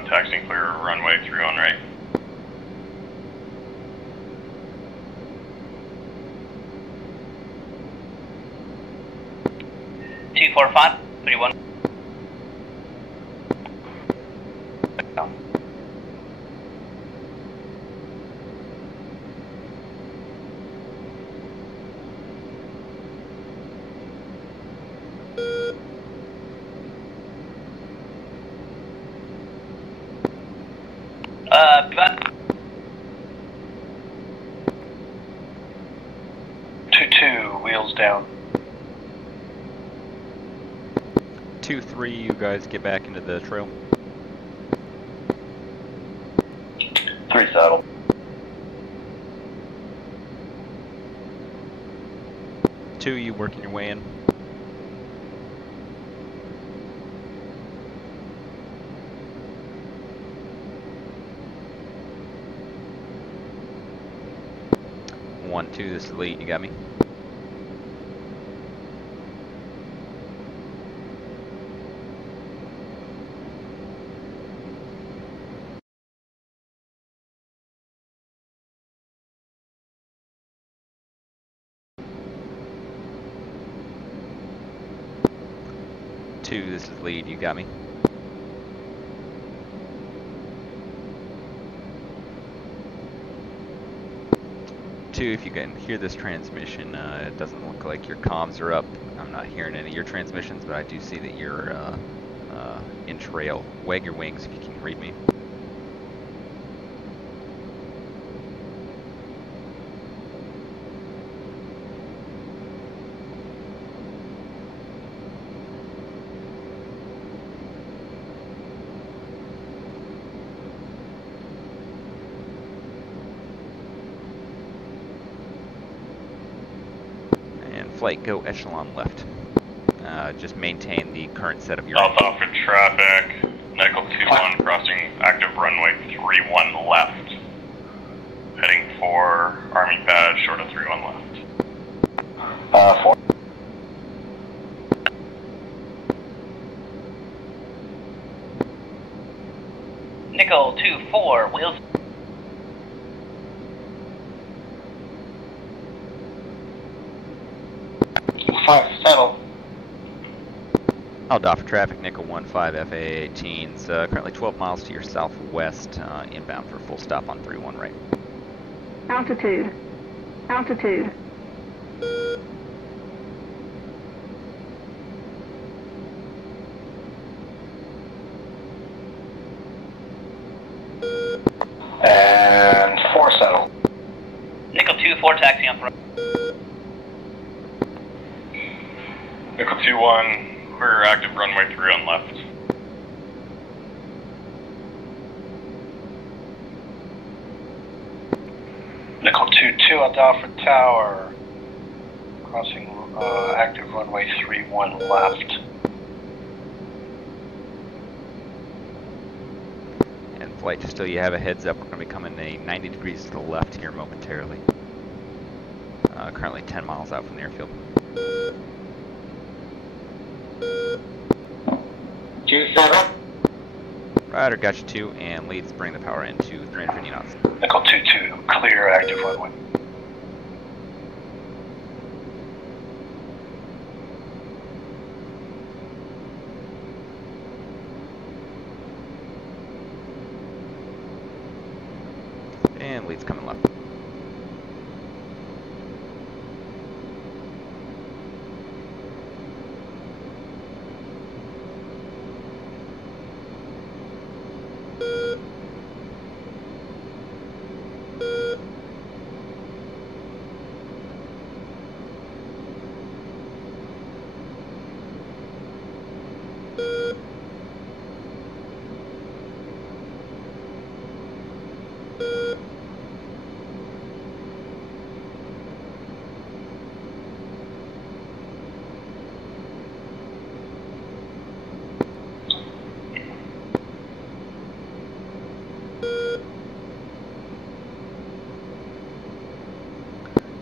Taxiing clear runway 3 on right. T45, 31. But 2-2, wheels down. 2-3, you guys get back into the trail. 3 saddle. 2, you working your way in. 1-2, this is lead, you got me? Two, this is lead, you got me? 2, if you can hear this transmission, it doesn't look like your comms are up. I'm not hearing any of your transmissions, but I do see that you're in trail. Wag your wings if you can read me. Flight, go echelon left. Just maintain the current set of your... Alpha for traffic, Nickel 2-1 crossing active runway 3-1 left. Heading for Army pad, short of 3-1 left. 4. Nickel 2-4, wheels. Settle. Held off for traffic, Nickel 15 FA-18s, currently 12 miles to your southwest, inbound for full stop on 3-1 right. Altitude. Altitude. And 4 settle. Nickel 2-4 taxi on front. Nickel 2-1, clear active runway 3 on left. Nickel 2-2 at the Alpha Tower, crossing active runway 3-1 left. And flight, just so you have a heads up, we're going to be coming 90 degrees to the left here momentarily. Currently 10 miles out from the airfield. 2-7. Rider, got you 2, and leads bring the power into 350 knots. Nickel 2-2, clear active runway. And leads coming left.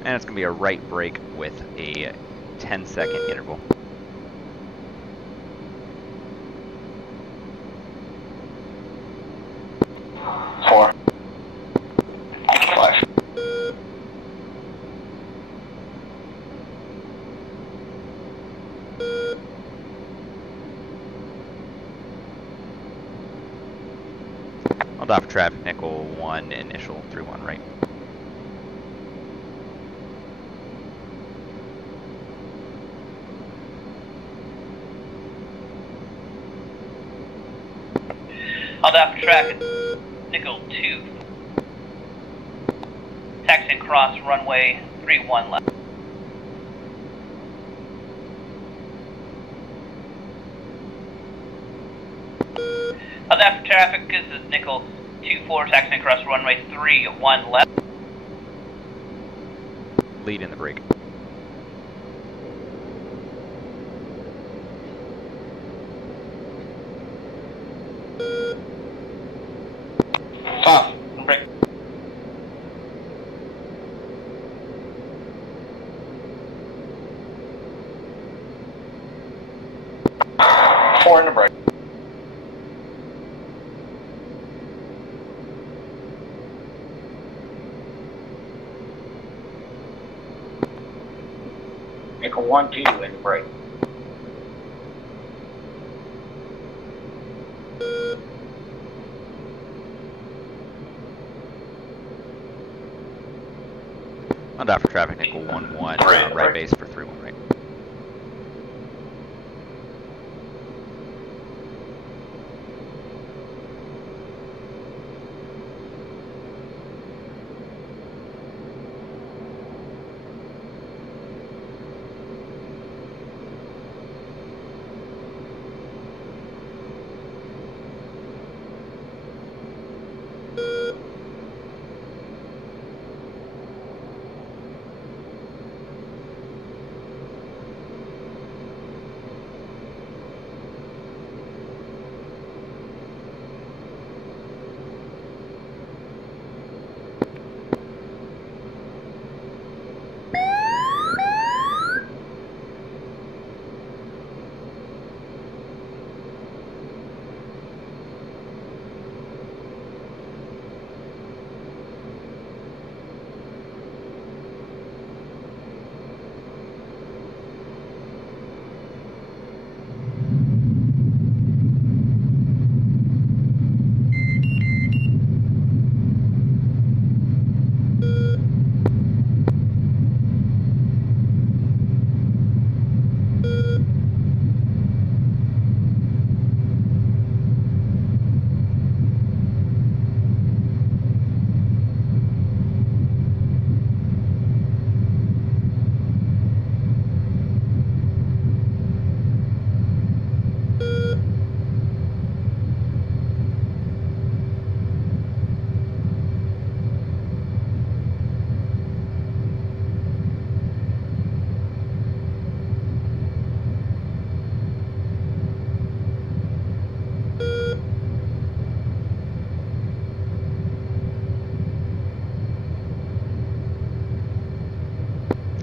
And it's going to be a right brake with a 10-second interval. Hold off traffic, Nickel 1, initial 3-1 right. Hold off traffic, Nickel 2. Taxi and cross runway 3-1 left. Hold off traffic, this is Nickel 2-4, taxi and cross runway 3-1 left. Lead in the brake. Off. Brake. Four in the brake. Nickel 1-2 in the brake. out for traffic, nickel 1-1, right base for 3-1 right.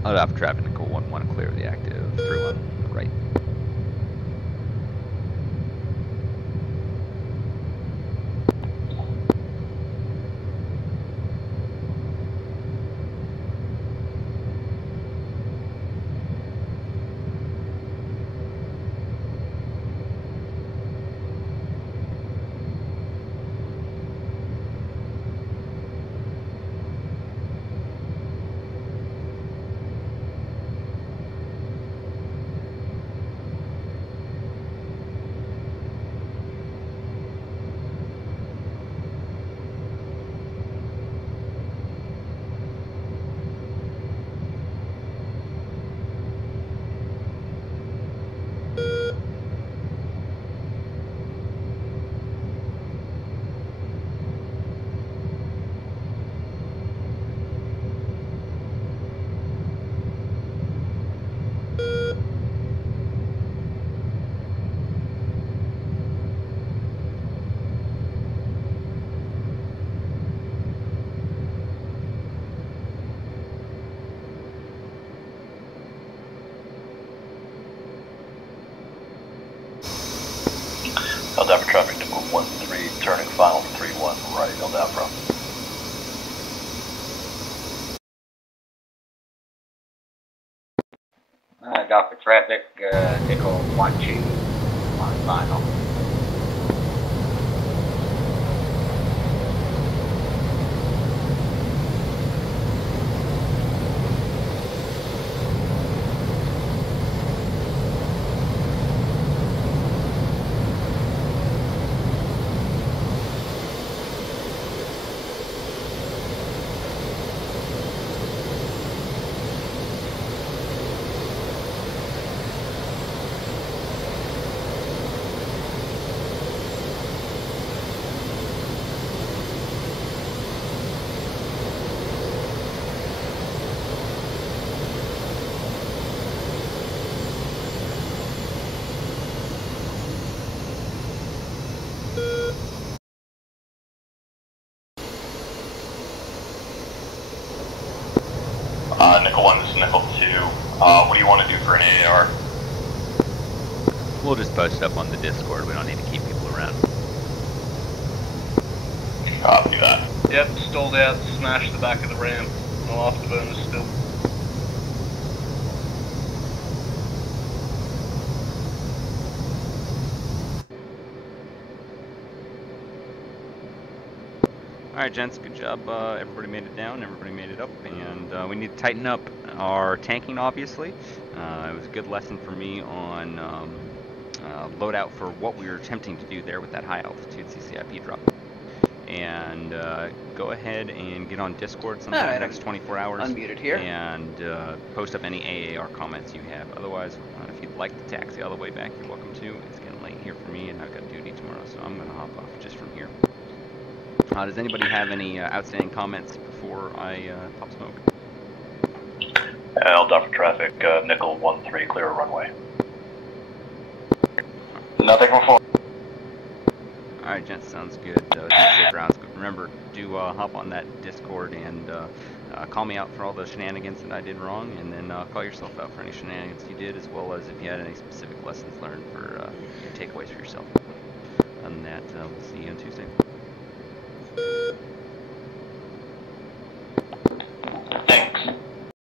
Load out for traffic, nickel 1-1, clear the active 3-1 right. Held out for traffic, nickel 1-3, turning final 3-1 right, held out from. Got for traffic, nickel 1-2 on final. Nickel 1, this is Nickel 2. What do you want to do for an AAR? We'll just post up on the Discord. We don't need to keep people around. Copy that. Yep, stalled out, smashed the back of the ramp. No afterburners still. Alright, gents, good job. Everybody made it down, everybody made it up, and we need to tighten up our tanking, obviously. It was a good lesson for me on loadout for what we were attempting to do there with that high altitude CCIP drop. And go ahead and get on Discord sometime in the next 24 hours. Unmuted here. And post up any AAR comments you have. Otherwise, if you'd like to taxi all the way back, you're welcome to. It's getting late here for me, and I've got duty tomorrow, so I'm going to hop off just from here. Does anybody have any outstanding comments before I pop smoke? I'll dock for traffic. Nickel 13, clear runway. Nothing from 4. Alright, gents, sounds good. Safe rounds. Remember, do hop on that Discord and call me out for all the shenanigans that I did wrong, and then call yourself out for any shenanigans you did, as well as if you had any specific lessons learned for takeaways for yourself. Other than that,